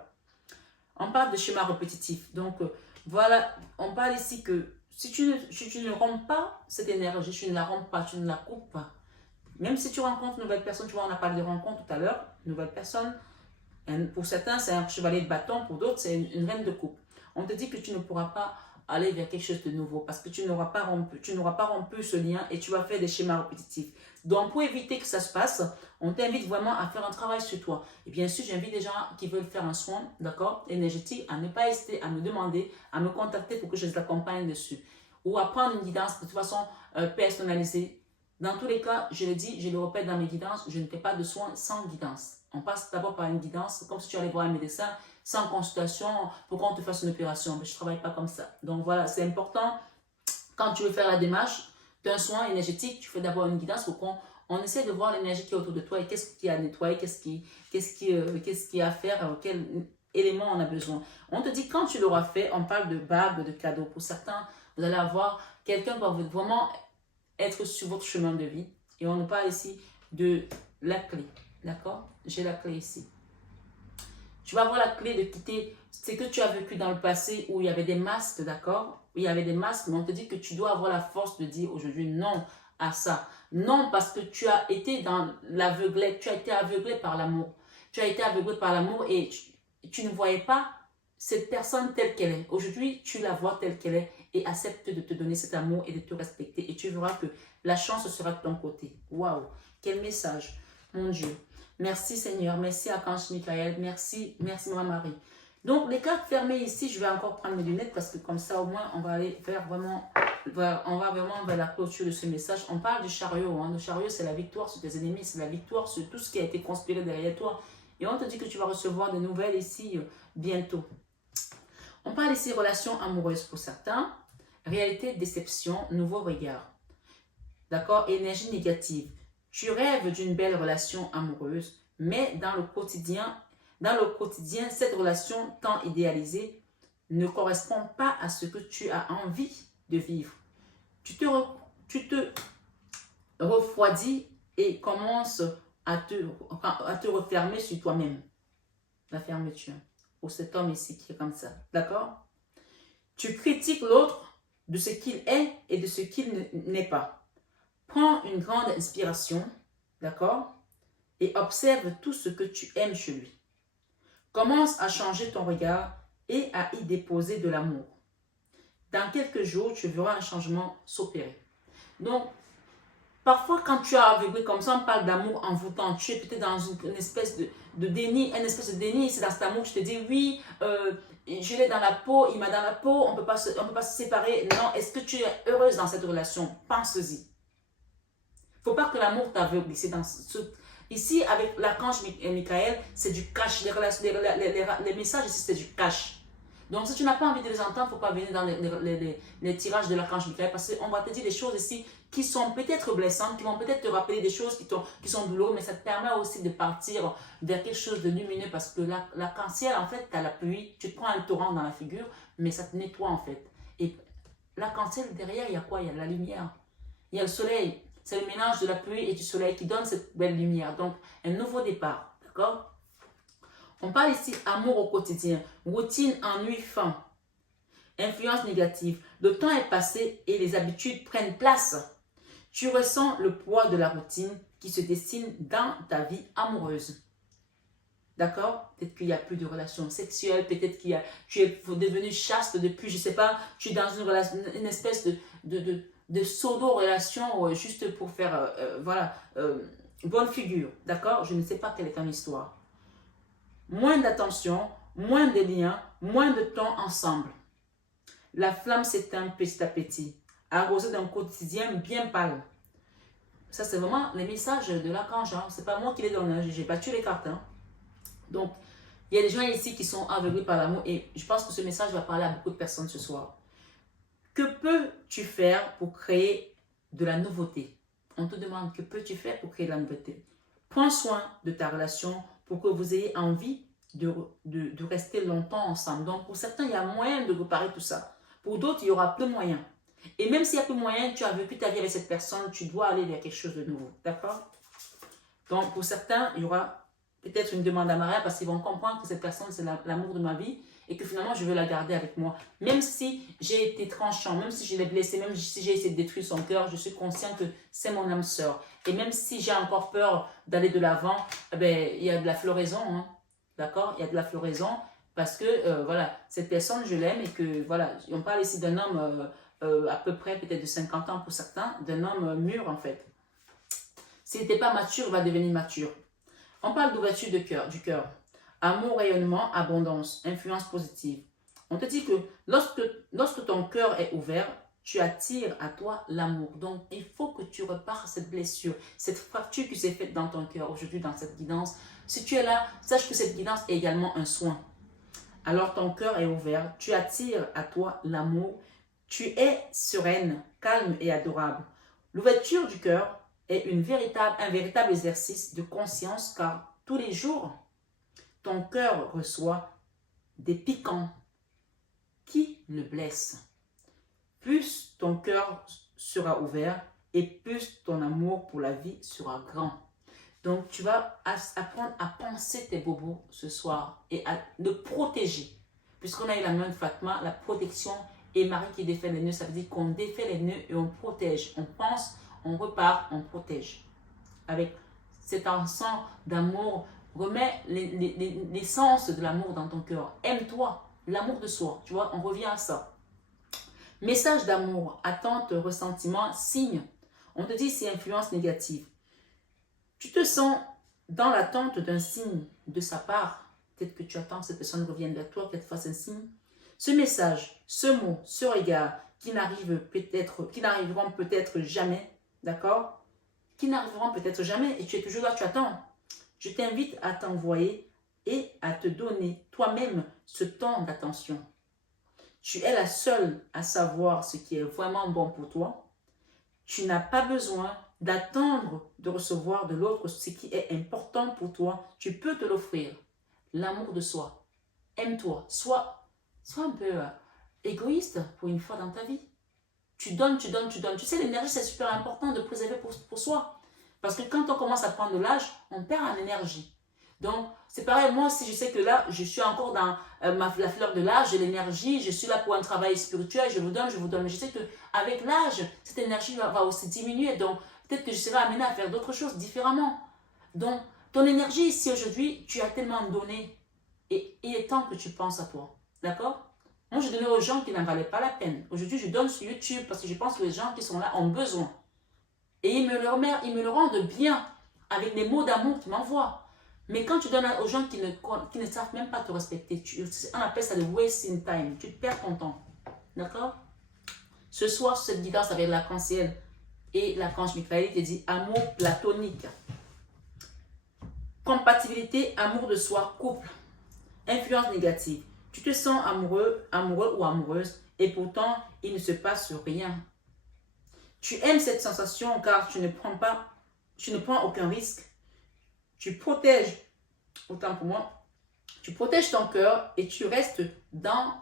On parle de schéma répétitif. Donc, voilà, on parle ici que si tu ne rompes pas cette énergie, tu ne la rompes pas, tu ne la coupes pas. Même si tu rencontres une nouvelle personne, tu vois, on a parlé de rencontre tout à l'heure, une nouvelle personne, pour certains, c'est un chevalier de bâton, pour d'autres, c'est une reine de coupe. On te dit que tu ne pourras pas aller vers quelque chose de nouveau parce que tu n'auras pas rompu ce lien et tu vas faire des schémas répétitifs. Donc, pour éviter que ça se passe, on t'invite vraiment à faire un travail sur toi. Et bien sûr, j'invite les gens qui veulent faire un soin, d'accord, énergétique, à ne pas hésiter à me demander, à me contacter pour que je les accompagne dessus. Ou à prendre une guidance de toute façon personnalisée. Dans tous les cas, je le dis, je le répète dans mes guidances, je ne fais pas de soins sans guidance. On passe d'abord par une guidance, comme si tu allais voir un médecin, sans consultation, pour qu'on te fasse une opération. Mais je ne travaille pas comme ça. Donc voilà, c'est important. Quand tu veux faire la démarche d'un soin énergétique, tu fais d'abord une guidance pour qu'on essaie de voir l'énergie qui est autour de toi et qu'est-ce qu'il y a à nettoyer, qu'est-ce qu'il y a à faire, quel élément on a besoin. On te dit, quand tu l'auras fait, on parle de bagues, de cadeaux. Pour certains, vous allez avoir quelqu'un qui va vraiment être sur votre chemin de vie. Et on nous parle ici de la clé. D'accord? J'ai la clé ici. Tu vas avoir la clé de quitter ce que tu as vécu dans le passé où il y avait des masques, d'accord? Où il y avait des masques, mais on te dit que tu dois avoir la force de dire aujourd'hui non à ça. Non, parce que tu as été dans l'aveuglette, tu as été aveuglé par l'amour. Tu as été aveuglé par l'amour et tu ne voyais pas cette personne telle qu'elle est. Aujourd'hui, tu la vois telle qu'elle est et accepte de te donner cet amour et de te respecter. Et tu verras que la chance sera de ton côté. Waouh, quel message, mon Dieu. Merci Seigneur, merci Archange Michael, merci Maman Marie. Donc les cartes fermées ici, je vais encore prendre mes lunettes parce que comme ça au moins on va aller vers vraiment, vers la clôture de ce message. On parle du chariot, hein. Le chariot c'est la victoire sur tes ennemis, c'est la victoire sur tout ce qui a été conspiré derrière toi. Et on te dit que tu vas recevoir des nouvelles ici bientôt. On parle ici relations amoureuses pour certains, réalité, déception, nouveau regard. D'accord, énergie négative. Tu rêves d'une belle relation amoureuse, mais dans le quotidien, cette relation tant idéalisée ne correspond pas à ce que tu as envie de vivre. Tu te refroidis et commences à te refermer sur toi-même. La fermeture. Pour cet homme ici qui est comme ça. D'accord? Tu critiques l'autre de ce qu'il est et de ce qu'il n'est pas. Prends une grande inspiration, d'accord? Et observe tout ce que tu aimes chez lui. Commence à changer ton regard et à y déposer de l'amour. Dans quelques jours, tu verras un changement s'opérer. Donc, parfois, quand tu as aveuglé comme ça, on parle d'amour envoûtant. Tu es peut-être dans une espèce de déni, c'est dans cet amour que tu te dis, oui, je l'ai dans la peau, il m'a dans la peau, on ne peut pas se séparer. Non, est-ce que tu es heureuse dans cette relation? Pense-y. Il ne faut pas que l'amour t'aveugle. Ici, avec l'archange Michael, c'est du cash. Les messages ici, c'est du cash. Donc, si tu n'as pas envie de les entendre, il ne faut pas venir dans les tirages de l'archange Michael parce qu'on va te dire des choses ici qui sont peut-être blessantes, qui vont peut-être te rappeler des choses qui sont douloureuses, mais ça te permet aussi de partir vers quelque chose de lumineux parce que l'arc-en-ciel, en fait, tu as la pluie, tu te prends un torrent dans la figure, mais ça te nettoie en fait. Et l'arc-en-ciel, derrière, il y a quoi? Il y a la lumière. Il y a le soleil. C'est le mélange de la pluie et du soleil qui donne cette belle lumière. Donc, un nouveau départ. D'accord? On parle ici amour au quotidien. Routine, ennui, faim. Influence négative. Le temps est passé et les habitudes prennent place. Tu ressens le poids de la routine qui se dessine dans ta vie amoureuse. D'accord? Peut-être qu'il n'y a plus de relations sexuelles. Peut-être que tu es devenu chaste depuis, je ne sais pas, tu es dans une espèce de pseudo-relation juste pour faire, bonne figure. D'accord? Je ne sais pas quelle est ton histoire. Moins d'attention, moins de liens, moins de temps ensemble. La flamme s'éteint petit à petit, arrosée d'un quotidien bien pâle. Ça, c'est vraiment les messages de l'archange. Hein. Ce n'est pas moi qui les donne. Hein. J'ai battu les cartes. Hein. Donc, il y a des gens ici qui sont aveuglés par l'amour et je pense que ce message va parler à beaucoup de personnes ce soir. Que peux-tu faire pour créer de la nouveauté? On te demande que peux-tu faire pour créer de la nouveauté? Prends soin de ta relation pour que vous ayez envie de rester longtemps ensemble. Donc, pour certains, il y a moyen de réparer tout ça. Pour d'autres, il y aura peu moyen. Et même s'il y a peu moyen, tu as vécu ta vie avec cette personne, tu dois aller vers quelque chose de nouveau. D'accord? Donc, pour certains, il y aura peut-être une demande à mariage parce qu'ils vont comprendre que cette personne, c'est l'amour de ma vie et que finalement, je veux la garder avec moi. Même si j'ai été tranchant, même si je l'ai blessé, même si j'ai essayé de détruire son cœur, je suis conscient que c'est mon âme sœur. Et même si j'ai encore peur d'aller de l'avant, eh ben, il y a de la floraison. Hein. D'accord? Il y a de la floraison parce que, voilà, cette personne, je l'aime et que, voilà, on parle ici d'un homme à peu près peut-être de 50 ans pour certains, d'un homme mûr en fait. S'il n'était pas mature, il va devenir mature. On parle d'ouverture du cœur. Amour, rayonnement, abondance, influence positive. On te dit que lorsque ton cœur est ouvert, tu attires à toi l'amour. Donc, il faut que tu repares cette blessure, cette fracture qui s'est faite dans ton cœur aujourd'hui, dans cette guidance. Si tu es là, sache que cette guidance est également un soin. Alors, ton cœur est ouvert, tu attires à toi l'amour. Tu es sereine, calme et adorable. L'ouverture du cœur est un véritable exercice de conscience car tous les jours, ton cœur reçoit des piquants qui le blessent. Plus ton cœur sera ouvert et plus ton amour pour la vie sera grand. Donc, tu vas apprendre à penser tes bobos ce soir et à le protéger. Puisqu'on a eu la main de Fatma, la protection et Marie qui défait les nœuds, ça veut dire qu'on défait les nœuds et on protège. On pense, on repart, on protège. Avec cet encens d'amour, remets l'essence de l'amour dans ton cœur. Aime-toi, l'amour de soi. Tu vois, on revient à ça. Message d'amour, attente, ressentiment, signe. On te dit c'est influence négative. Tu te sens dans l'attente d'un signe de sa part. Peut-être que tu attends que cette personne revienne vers toi, qu'elle te fasse un signe. Ce message, ce mot, ce regard qui n'arriveront peut-être jamais, d'accord? Qui n'arriveront peut-être jamais et tu es toujours là, tu attends. Je t'invite à t'envoyer et à te donner toi-même ce temps d'attention. Tu es la seule à savoir ce qui est vraiment bon pour toi. Tu n'as pas besoin d'attendre de recevoir de l'autre ce qui est important pour toi. Tu peux te l'offrir. L'amour de soi. Aime-toi. Sois un peu égoïste pour une fois dans ta vie. Tu donnes, tu donnes, tu donnes. Tu sais, l'énergie, c'est super important de préserver pour soi. Parce que quand on commence à prendre de l'âge, on perd en énergie. Donc, c'est pareil, moi, si je sais que là, je suis encore dans la fleur de l'âge, j'ai l'énergie, je suis là pour un travail spirituel, je vous donne, je vous donne. Mais je sais qu'avec l'âge, cette énergie va aussi diminuer. Donc, peut-être que je serai amenée à faire d'autres choses différemment. Donc, ton énergie ici aujourd'hui, tu as tellement donné. Et il est temps que tu penses à toi. D'accord? Moi, je donnais aux gens qui n'en valaient pas la peine. Aujourd'hui, je donne sur YouTube parce que je pense que les gens qui sont là ont besoin. Et ils me le rendent bien avec les mots d'amour qu'ils m'envoient. Mais quand tu donnes aux gens qui ne savent même pas te respecter, on appelle ça le wasting time. Tu perds ton temps. D'accord? Ce soir, cette guidance avec l'arc-en-ciel et l'archange Michael te dit amour platonique. Compatibilité, amour de soi, couple. Influence négative. Tu te sens amoureux ou amoureuse et pourtant, il ne se passe rien. Tu aimes cette sensation car tu ne prends aucun risque. Tu protèges, autant pour moi, tu protèges ton cœur et tu restes dans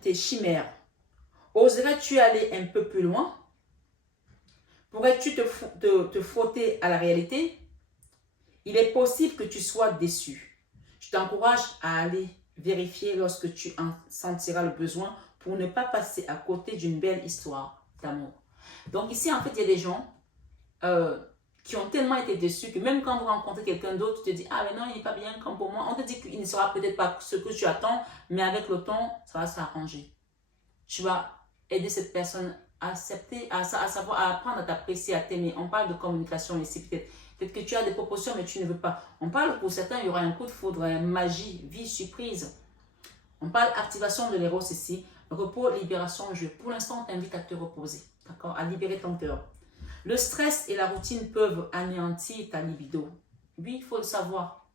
tes chimères. Oserais-tu aller un peu plus loin? Pourrais-tu te frotter à la réalité? Il est possible que tu sois déçu. Je t'encourage à aller vérifier lorsque tu en sentiras le besoin pour ne pas passer à côté d'une belle histoire d'amour. Donc ici, en fait, il y a des gens qui ont tellement été déçus que même quand vous rencontrez quelqu'un d'autre, tu te dis « Ah, mais non, il n'est pas bien comme pour moi. » On te dit qu'il ne sera peut-être pas ce que tu attends, mais avec le temps, ça va s'arranger. Tu vas aider cette personne à accepter, à savoir, à apprendre à t'apprécier, à t'aimer. On parle de communication ici, peut-être. Peut-être que tu as des propositions, mais tu ne veux pas. On parle pour certains, il y aura un coup de foudre, magie, vie, surprise. On parle activation de l'éros ici. Repos, libération, jeu. Pour l'instant, on t'invite à te reposer. D'accord? À libérer ton cœur. Le stress et la routine peuvent anéantir ta libido. Oui, il faut le savoir.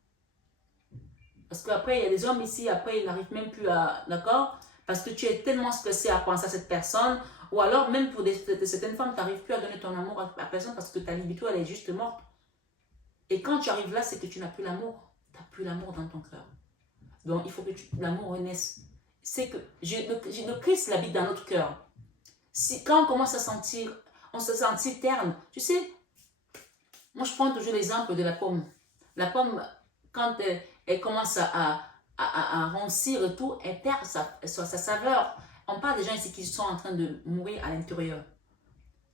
Parce qu'après, il y a des hommes ici, après, ils n'arrivent même plus à... D'accord? Parce que tu es tellement stressé à penser à cette personne. Ou alors, même pour certaines femmes, tu n'arrives plus à donner ton amour à la personne parce que ta libido, elle est juste morte. Et quand tu arrives là, c'est que tu n'as plus l'amour. Tu n'as plus l'amour dans ton cœur. Donc, il faut que l'amour renaisse. C'est que le Christ l'habite dans notre cœur. Quand on commence à sentir, on se sent terne. Tu sais, moi je prends toujours l'exemple de la pomme. La pomme, quand elle commence à rancir et tout, elle perd sa saveur. On parle des gens ici qui sont en train de mourir à l'intérieur,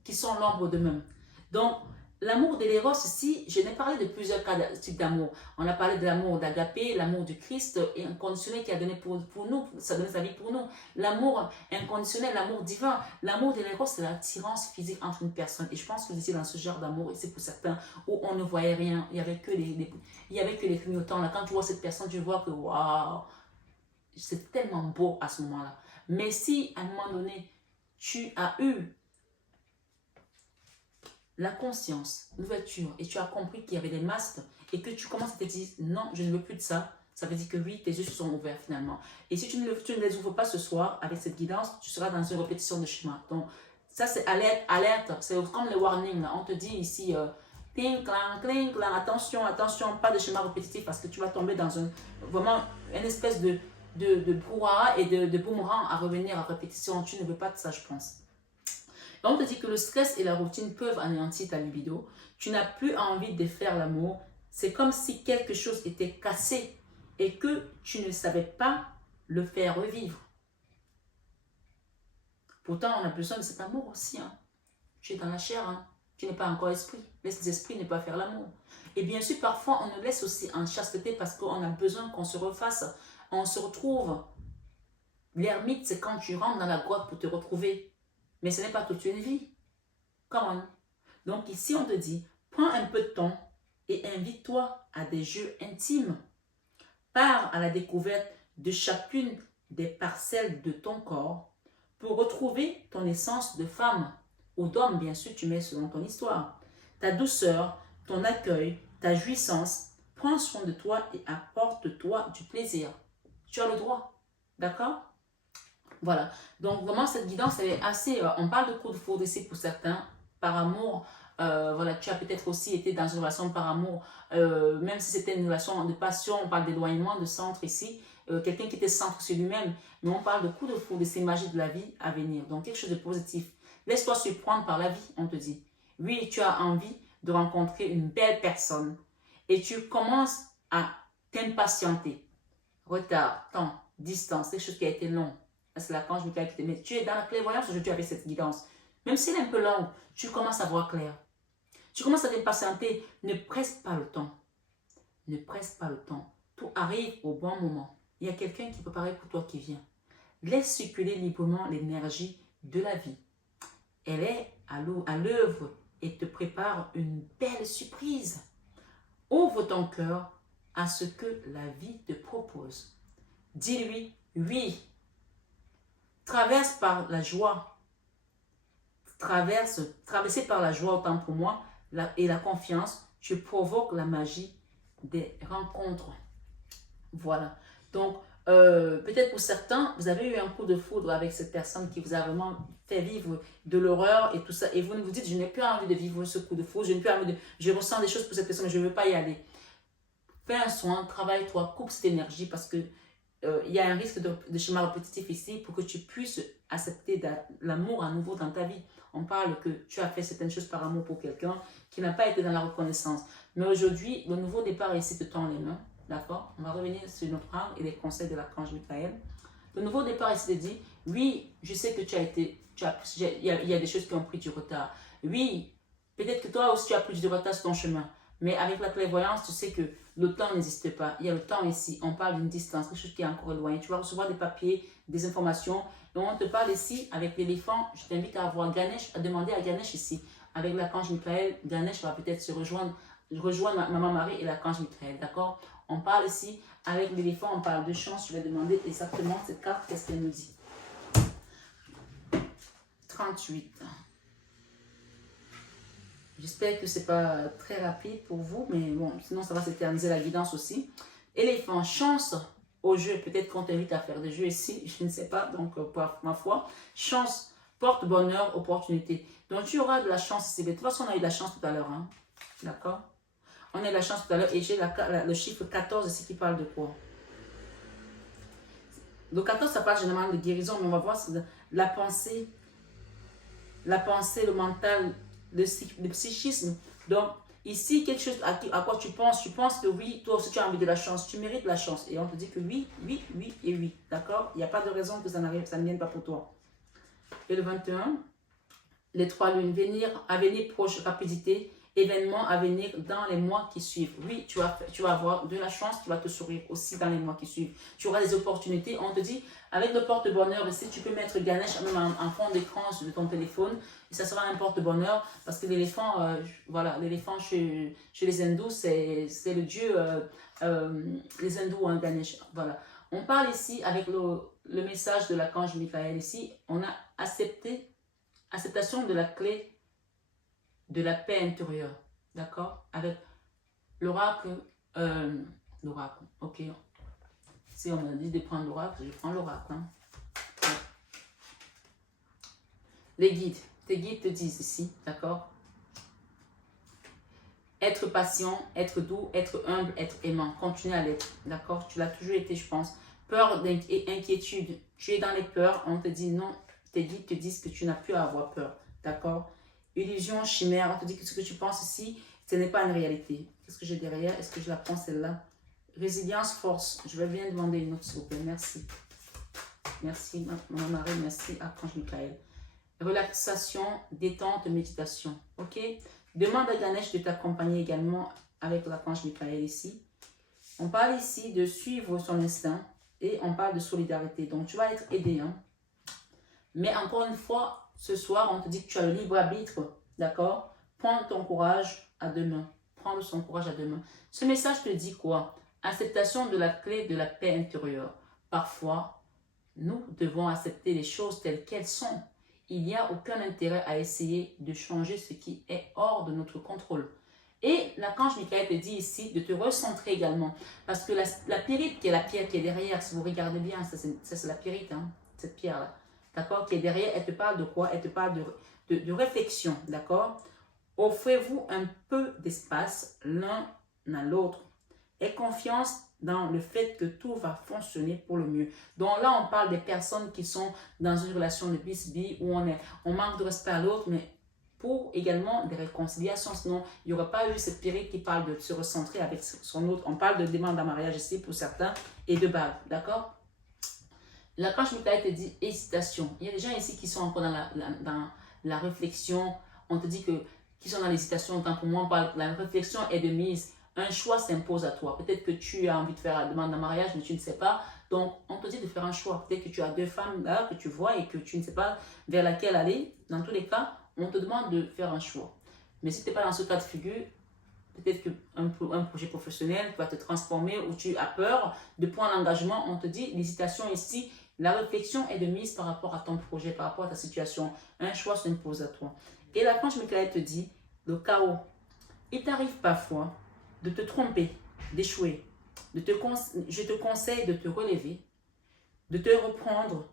qui sont l'ombre d'eux-mêmes. Donc, l'amour de l'éros ici, je n'ai parlé de plusieurs types d'amour. On a parlé de l'amour d'Agapé, l'amour du Christ inconditionnel qui a donné pour nous, ça a donné sa vie pour nous. L'amour inconditionnel, l'amour divin. L'amour de l'éros, c'est l'attirance physique entre une personne. Et je pense que vous étiez dans ce genre d'amour, et c'est pour certains, où on ne voyait rien. Il n'y avait que les clignotants. Là, quand tu vois cette personne, tu vois que waouh, c'est tellement beau à ce moment-là. Mais si à un moment donné, tu as eu la conscience, l'ouverture, et tu as compris qu'il y avait des masques, et que tu commences à te dire, non, je ne veux plus de ça, ça veut dire que oui, tes yeux se sont ouverts finalement. Et si tu ne les ouvres pas ce soir, avec cette guidance, tu seras dans une répétition de chemin. Donc, ça c'est alerte, alerte, c'est comme le warning, là. On te dit ici, cling, clang, attention, attention, pas de schéma répétitif, parce que tu vas tomber dans vraiment une espèce de brouhaha et de boomerang à revenir à répétition. Tu ne veux pas de ça, je pense. On te dit que le stress et la routine peuvent anéantir ta libido. Tu n'as plus envie de faire l'amour. C'est comme si quelque chose était cassé et que tu ne savais pas le faire revivre. Pourtant, on a besoin de cet amour aussi. Hein. Tu es dans la chair. Hein. Tu n'es pas encore esprit. Laisse l'esprit ne pas faire l'amour. Et bien sûr, parfois, on nous laisse aussi en chasteté parce qu'on a besoin qu'on se refasse. On se retrouve. L'ermite, c'est quand tu rentres dans la grotte pour te retrouver. Mais ce n'est pas toute une vie. Come on. Donc ici, on te dit, prends un peu de temps et invite-toi à des jeux intimes. Pars à la découverte de chacune des parcelles de ton corps pour retrouver ton essence de femme ou d'homme, bien sûr, tu mets selon ton histoire. Ta douceur, ton accueil, ta jouissance. Prends soin de toi et apporte-toi du plaisir. Tu as le droit. D'accord? Voilà, donc vraiment cette guidance elle est assez, on parle de coup de foudre ici pour certains, par amour, voilà, tu as peut-être aussi été dans une relation par amour, même si c'était une relation de passion, on parle d'éloignement, de centre ici, quelqu'un qui était centre sur lui-même, mais on parle de coup de foudre, de ces magies de la vie à venir, donc quelque chose de positif. Laisse-toi surprendre par la vie, on te dit. Oui, tu as envie de rencontrer une belle personne et tu commences à t'impatienter. Retard, temps, distance, quelque chose qui a été long. C'est l'archange Michael qui te met. Tu es dans la clairvoyance aujourd'hui avec cette guidance. Même si elle est un peu longue, tu commences à voir clair. Tu commences à t'impatienter. Ne presse pas le temps. Ne presse pas le temps. Tout arrive au bon moment. Il y a quelqu'un qui peut parler pour toi qui vient. Laisse circuler librement l'énergie de la vie. Elle est à l'œuvre et te prépare une belle surprise. Ouvre ton cœur à ce que la vie te propose. Dis-lui oui. Traverse par la joie. Traversé par la joie autant pour moi et la confiance, tu provoques la magie des rencontres. Voilà. Donc, peut-être pour certains, vous avez eu un coup de foudre avec cette personne qui vous a vraiment fait vivre de l'horreur et tout ça. Et vous vous dites, je n'ai plus envie de vivre ce coup de foudre. Je ressens des choses pour cette personne, mais je ne veux pas y aller. Fais un soin, travaille-toi, coupe cette énergie parce que il y a un risque de schéma répétitif ici pour que tu puisses accepter l'amour à nouveau dans ta vie. On parle que tu as fait certaines choses par amour pour quelqu'un qui n'a pas été dans la reconnaissance. Mais aujourd'hui, le nouveau départ ici te tend les mains. D'accord? On va revenir sur notre âme et les conseils de l'archange Michael. Le nouveau départ ici te dit, oui, je sais que il y a des choses qui ont pris du retard. Oui, peut-être que toi aussi tu as pris du retard sur ton chemin. Mais avec la clairvoyance, tu sais que le temps n'existe pas. Il y a le temps ici. On parle d'une distance, quelque chose qui est encore loin. Tu vas recevoir des papiers, des informations. Et on te parle ici avec l'éléphant. Je t'invite à voir Ganesh, à demander à Ganesh ici. Avec l'archange Michael, Ganesh va peut-être se rejoindre Maman Marie et l'archange Michael. D'accord? On parle ici avec l'éléphant, on parle de chance. Je vais demander exactement cette carte, qu'est-ce qu'elle nous dit. 38. J'espère que c'est pas très rapide pour vous, mais bon, sinon ça va s'éterniser la guidance aussi. Éléphant, chance au jeu. Peut-être qu'on t'invite à faire des jeux ici, je ne sais pas, donc par ma foi. Chance, porte bonheur, opportunité. Donc tu auras de la chance ici. De toute façon, on a eu de la chance tout à l'heure, hein. D'accord? On a eu de la chance tout à l'heure et j'ai le chiffre 14 ici qui parle de quoi? Le 14, ça parle généralement de guérison, mais on va voir la pensée, le mental, le psychisme. Donc, ici, quelque chose à quoi tu penses que oui, toi aussi tu as envie de la chance, tu mérites la chance. Et on te dit que oui, oui, oui et oui. D'accord? Il n'y a pas de raison que ça ne vienne pas pour toi. Et le 21, les 3 lunes, avenir proche, rapidité, événements à venir dans les mois qui suivent. Oui, tu vas avoir de la chance qui va te sourire aussi dans les mois qui suivent. Tu auras des opportunités. On te dit, avec le porte-bonheur ici, tu peux mettre Ganesh même en fond d'écran de ton téléphone. Et ça sera un porte-bonheur parce que l'éléphant, voilà, l'éléphant chez les hindous, c'est le dieu, les hindous, hein, Ganesh. Voilà. On parle ici avec le message de l'archange Michael ici. On a acceptation de la clé de la paix intérieure, d'accord? Avec l'oracle, ok. Si on m'a dit de prendre l'oracle, je prends l'oracle. Hein. Les guides, tes guides te disent ici, d'accord? Être patient, être doux, être humble, être aimant. Continue à l'être, d'accord? Tu l'as toujours été, je pense. Peur et inquiétude. Tu es dans les peurs, on te dit non. Tes guides te disent que tu n'as plus à avoir peur, d'accord? Illusion, chimère, on te dit que ce que tu penses ici, ce n'est pas une réalité. Qu'est-ce que j'ai derrière? Est-ce que je la prends celle-là? Résilience, force. Je vais bien demander une autre, s'il vous plaît. Merci. Merci, mon mari. Merci, Archange Michael. Relaxation, détente, méditation. Ok? Demande à Ganesh de t'accompagner également avec l'archange Michael ici. On parle ici de suivre son instinct et on parle de solidarité. Donc, tu vas être aidé. Hein? Mais encore une fois, ce soir, on te dit que tu as le libre arbitre. D'accord? Prends ton courage à deux mains. Prends son courage à deux mains. Ce message te dit quoi? Acceptation de la clé de la paix intérieure. Parfois, nous devons accepter les choses telles qu'elles sont. Il n'y a aucun intérêt à essayer de changer ce qui est hors de notre contrôle. Et l'archange Michael te dit ici de te recentrer également. Parce que la pyrite, qui est la pierre qui est derrière, si vous regardez bien, ça c'est la pyrite, hein, cette pierre-là. D'accord? Qui est derrière, elle te parle de quoi? Elle te parle de réflexion. D'accord? Offrez-vous un peu d'espace l'un à l'autre. Aie confiance dans le fait que tout va fonctionner pour le mieux. Donc là, on parle des personnes qui sont dans une relation de bis-bis où on manque de respect à l'autre, mais pour également des réconciliations. Sinon, il n'y aurait pas eu cette période qui parle de se recentrer avec son autre. On parle de demande en mariage ici pour certains et de bague. D'accord? L'archange Michael te dit hésitation. Il y a des gens ici qui sont encore dans la réflexion. On te dit qu'ils sont dans l'hésitation. Tant pour moi, on parle, la réflexion est de mise. Un choix s'impose à toi. Peut-être que tu as envie de faire la demande en mariage, mais tu ne sais pas. Donc, on te dit de faire un choix. Peut-être que tu as deux femmes là que tu vois et que tu ne sais pas vers laquelle aller. Dans tous les cas, on te demande de faire un choix. Mais si tu n'es pas dans ce cas de figure, peut-être qu'un projet professionnel va te transformer ou tu as peur de prendre l'engagement. On te dit l'hésitation ici, la réflexion est de mise par rapport à ton projet, par rapport à ta situation. Un choix s'impose à toi. Et l'archange Michael te dit le chaos. Il t'arrive parfois de te tromper, d'échouer. Je te conseille de te relever, de te reprendre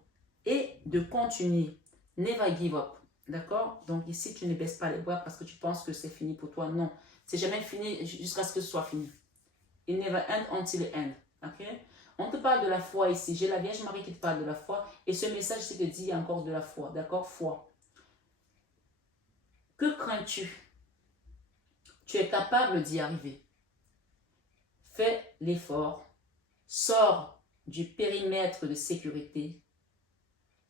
et de continuer. Never give up. D'accord? Donc ici, tu ne baisses pas les bras parce que tu penses que c'est fini pour toi. Non. C'est jamais fini jusqu'à ce que ce soit fini. It never end until it end. Ok? On te parle de la foi ici. J'ai la Vierge Marie qui te parle de la foi. Et ce message ici te dit encore de la foi. D'accord? Foi. Que crains-tu? Tu es capable d'y arriver. Fais l'effort. Sors du périmètre de sécurité.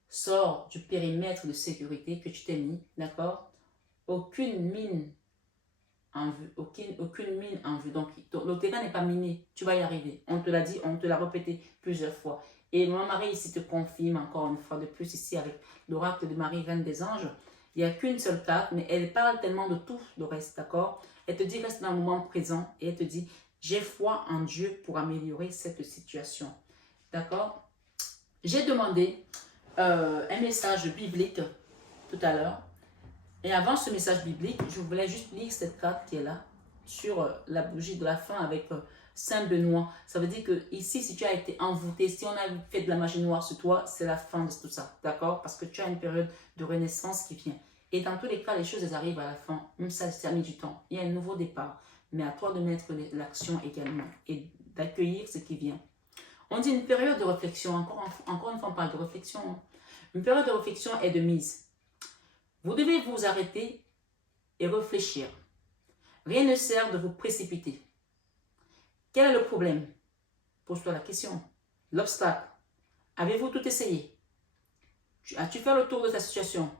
Sors du périmètre de sécurité que tu t'es mis. D'accord? Aucune mine en vue. Aucune mine en vue. Donc, le terrain n'est pas miné. Tu vas y arriver. On te l'a dit, on te l'a répété plusieurs fois. Et mon mari ici te confirme encore une fois de plus ici avec l'oracle de Marie, reine des anges. Il n'y a qu'une seule carte, mais elle parle tellement de tout le reste, d'accord? Elle te dit reste dans le moment présent et elle te dit j'ai foi en Dieu pour améliorer cette situation. D'accord? J'ai demandé un message biblique tout à l'heure. Et avant ce message biblique, je voulais juste lire cette carte qui est là, sur la bougie de la fin avec Saint Benoît. Ça veut dire que ici, si tu as été envoûté, si on a fait de la magie noire sur toi, c'est la fin de tout ça, d'accord? Parce que tu as une période de renaissance qui vient. Et dans tous les cas, les choses elles arrivent à la fin, même ça a mis du temps. Il y a un nouveau départ, mais à toi de mettre l'action également et d'accueillir ce qui vient. On dit une période de réflexion, encore une fois on parle de réflexion. Hein. Une période de réflexion est de mise. Vous devez vous arrêter et réfléchir. Rien ne sert de vous précipiter. Quel est le problème? Pose-toi la question. L'obstacle. Avez-vous tout essayé? As-tu fait le tour de ta situation?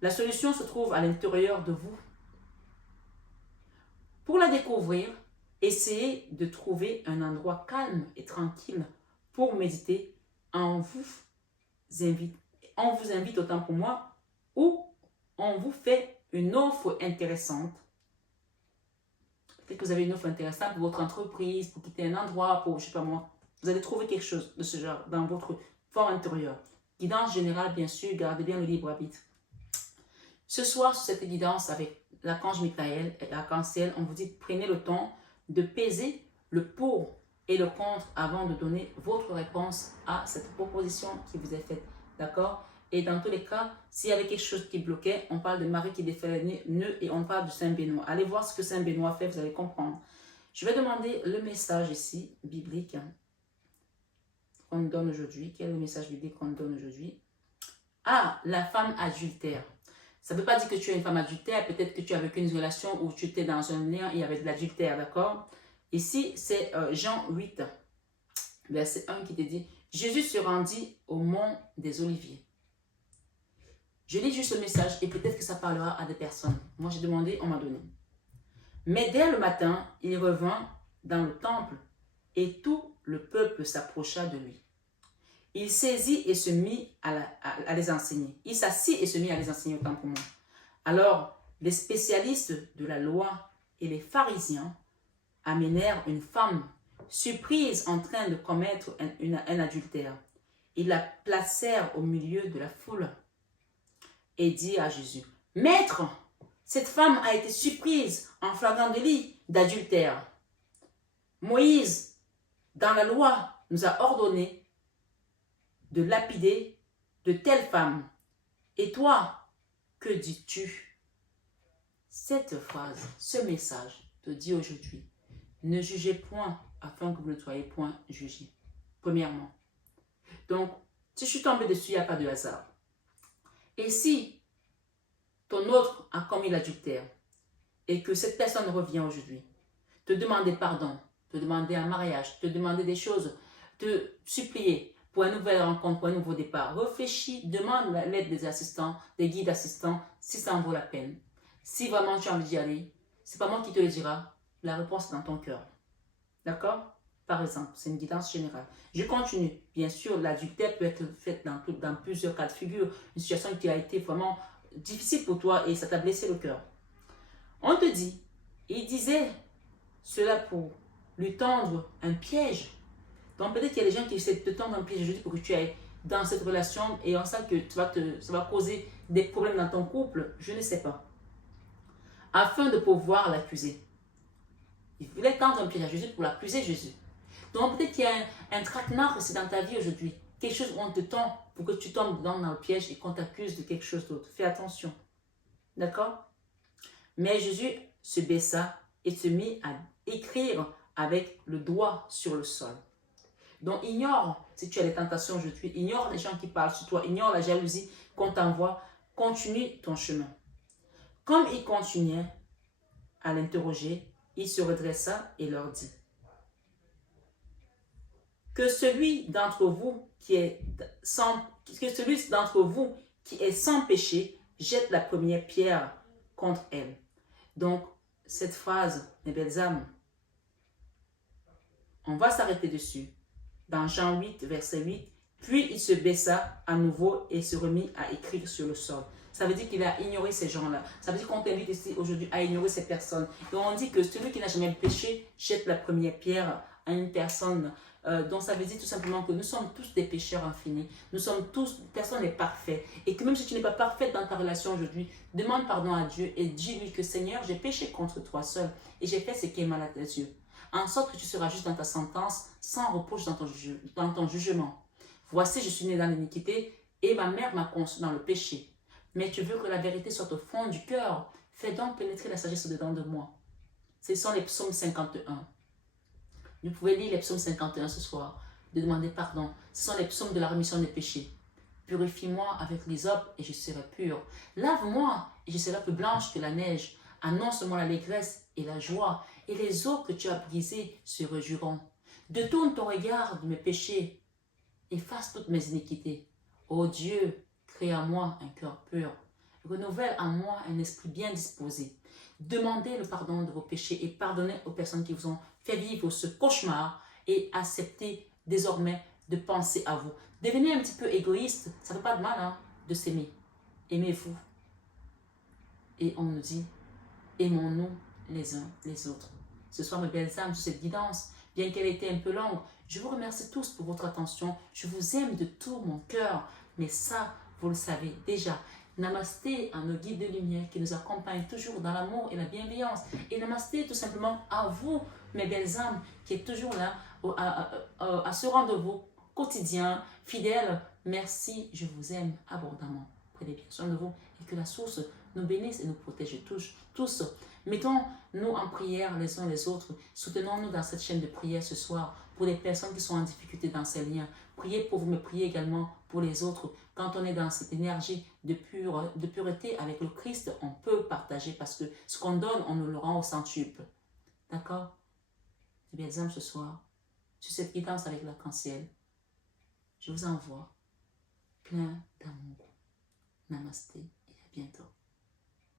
La solution se trouve à l'intérieur de vous. Pour la découvrir, essayez de trouver un endroit calme et tranquille pour méditer. On vous invite autant pour moi ou on vous fait une offre intéressante. Peut-être que vous avez une offre intéressante pour votre entreprise, pour quitter un endroit, pour, je ne sais pas moi. Vous allez trouver quelque chose de ce genre dans votre fort intérieur. Guidance générale, bien sûr, gardez bien le libre arbitre. Ce soir, sur cette guidance avec l'archange Michael et l'arc-en-ciel, on vous dit prenez le temps de peser le pour et le contre avant de donner votre réponse à cette proposition qui vous est faite. D'accord? Et dans tous les cas, s'il y avait quelque chose qui bloquait, on parle de Marie qui défait le nœud et on parle de Saint Benoît. Allez voir ce que Saint Benoît fait, vous allez comprendre. Je vais demander le message ici, biblique, qu'on nous donne aujourd'hui. Quel est le message biblique qu'on nous donne aujourd'hui? Ah, la femme adultère. Ça ne veut pas dire que tu es une femme adultère, peut-être que tu as vécu une relation où tu étais dans un lien et il y avait de l'adultère, d'accord? Ici, c'est Jean 8, verset 1 qui te dit « Jésus se rendit au mont des Oliviers. » Je lis juste le message et peut-être que ça parlera à des personnes. Moi, j'ai demandé, on m'a donné. Mais dès le matin, il revint dans le temple et tout le peuple s'approcha de lui. Il saisit et se mit à les enseigner. Il s'assit et se mit à les enseigner autant pour moi. Alors, les spécialistes de la loi et les pharisiens amenèrent une femme surprise en train de commettre un adultère. Ils la placèrent au milieu de la foule et dit à Jésus, « Maître, cette femme a été surprise en flagrant délit d'adultère. Moïse, dans la loi, nous a ordonné de lapider de telles femmes. Et toi, que dis-tu » Cette phrase, ce message te dit aujourd'hui, ne jugez point afin que vous ne soyez point jugés. Premièrement. Donc, si je suis tombée dessus, il n'y a pas de hasard. Et si ton autre a commis l'adultère et que cette personne revient aujourd'hui, te demander pardon, te demander un mariage, te demander des choses, te supplier pour une nouvelle rencontre, pour un nouveau départ, réfléchis, demande l'aide des assistants, des guides assistants, si ça en vaut la peine. Si vraiment tu as envie d'y aller, c'est pas moi qui te le dira, la réponse est dans ton cœur. D'accord? Par exemple, c'est une guidance générale. Je continue. Bien sûr, l'adultère peut être fait dans plusieurs cas de figure. Une situation qui a été vraiment difficile pour toi et ça t'a blessé le cœur. On te dit, il disait cela pour lui tendre un piège. Donc peut-être qu'il y a des gens qui essaient de te tendre un piège aujourd'hui pour que tu ailles dans cette relation et on sait que ça va causer des problèmes dans ton couple. Je ne sais pas. Afin de pouvoir l'accuser. Il voulait tendre un piège à Jésus pour l'accuser Jésus. Donc peut-être qu'il y a un traquenard aussi dans ta vie aujourd'hui. Quelque chose où on te tend pour que tu tombes dans le piège et qu'on t'accuse de quelque chose d'autre. Fais attention. D'accord? Mais Jésus se baissa et se mit à écrire avec le doigt sur le sol. Donc ignore si tu as des tentations aujourd'hui. Ignore les gens qui parlent sur toi. Ignore la jalousie qu'on t'envoie. Continue ton chemin. Comme il continuait à l'interroger, il se redressa et leur dit que celui d'entre vous qui est sans péché jette la première pierre contre elle. Donc, cette phrase, mes belles âmes, on va s'arrêter dessus. Dans Jean 8, verset 8, puis il se baissa à nouveau et se remit à écrire sur le sol. Ça veut dire qu'il a ignoré ces gens-là. Ça veut dire qu'on t'invite ici aujourd'hui à ignorer ces personnes. Et on dit que celui qui n'a jamais péché jette la première pierre à une personne Donc ça veut dire tout simplement que nous sommes tous des pécheurs infinis. Nous sommes tous, personne n'est parfait. Et que même si tu n'es pas parfaite dans ta relation aujourd'hui, demande pardon à Dieu et dis-lui que Seigneur, j'ai péché contre toi seul et j'ai fait ce qui est mal à tes yeux. En sorte que tu seras juste dans ta sentence, sans reproche dans ton jugement. Voici, je suis né dans l'iniquité et ma mère m'a conçu dans le péché. Mais tu veux que la vérité soit au fond du cœur. Fais donc pénétrer la sagesse au-dedans de moi. Ce sont les psaumes 51. Vous pouvez lire les psaumes 51 ce soir, de demander pardon. Ce sont les psaumes de la rémission des péchés. Purifie-moi avec l'hysope et je serai pur. Lave-moi et je serai plus blanche que la neige. Annonce-moi l'allégresse et la joie, et les eaux que tu as brisées se rejoueront. Détourne ton regard de mes péchés, efface toutes mes iniquités. Ô Dieu, crée en moi un cœur pur. Renouvelle en moi un esprit bien disposé. Demandez le pardon de vos péchés et pardonnez aux personnes qui vous ont fait vivre ce cauchemar et acceptez désormais de penser à vous. Devenez un petit peu égoïste, ça ne fait pas de mal hein, de s'aimer. Aimez-vous. Et on nous dit, aimons-nous les uns les autres. Ce soir, mes belles âmes, sur cette guidance, bien qu'elle ait été un peu longue, je vous remercie tous pour votre attention. Je vous aime de tout mon cœur, mais ça, vous le savez déjà. Namasté à nos guides de lumière qui nous accompagnent toujours dans l'amour et la bienveillance. Et namasté tout simplement à vous, mes belles âmes, qui êtes toujours là à ce rendez-vous quotidien, fidèle. Merci, je vous aime abondamment. Prenez bien soin de vous et que la source nous bénisse et nous protège tous. Mettons-nous en prière les uns les autres. Soutenons-nous dans cette chaîne de prière ce soir pour les personnes qui sont en difficulté dans ces liens. Priez pour vous, mais priez également pour les autres. Quand on est dans cette énergie de pureté avec le Christ, on peut partager parce que ce qu'on donne, on nous le rend au centuple. D'accord? Eh bien, exemple ce soir, sur cette guidance avec l'arc-en-ciel, je vous envoie plein d'amour. Namasté et à bientôt.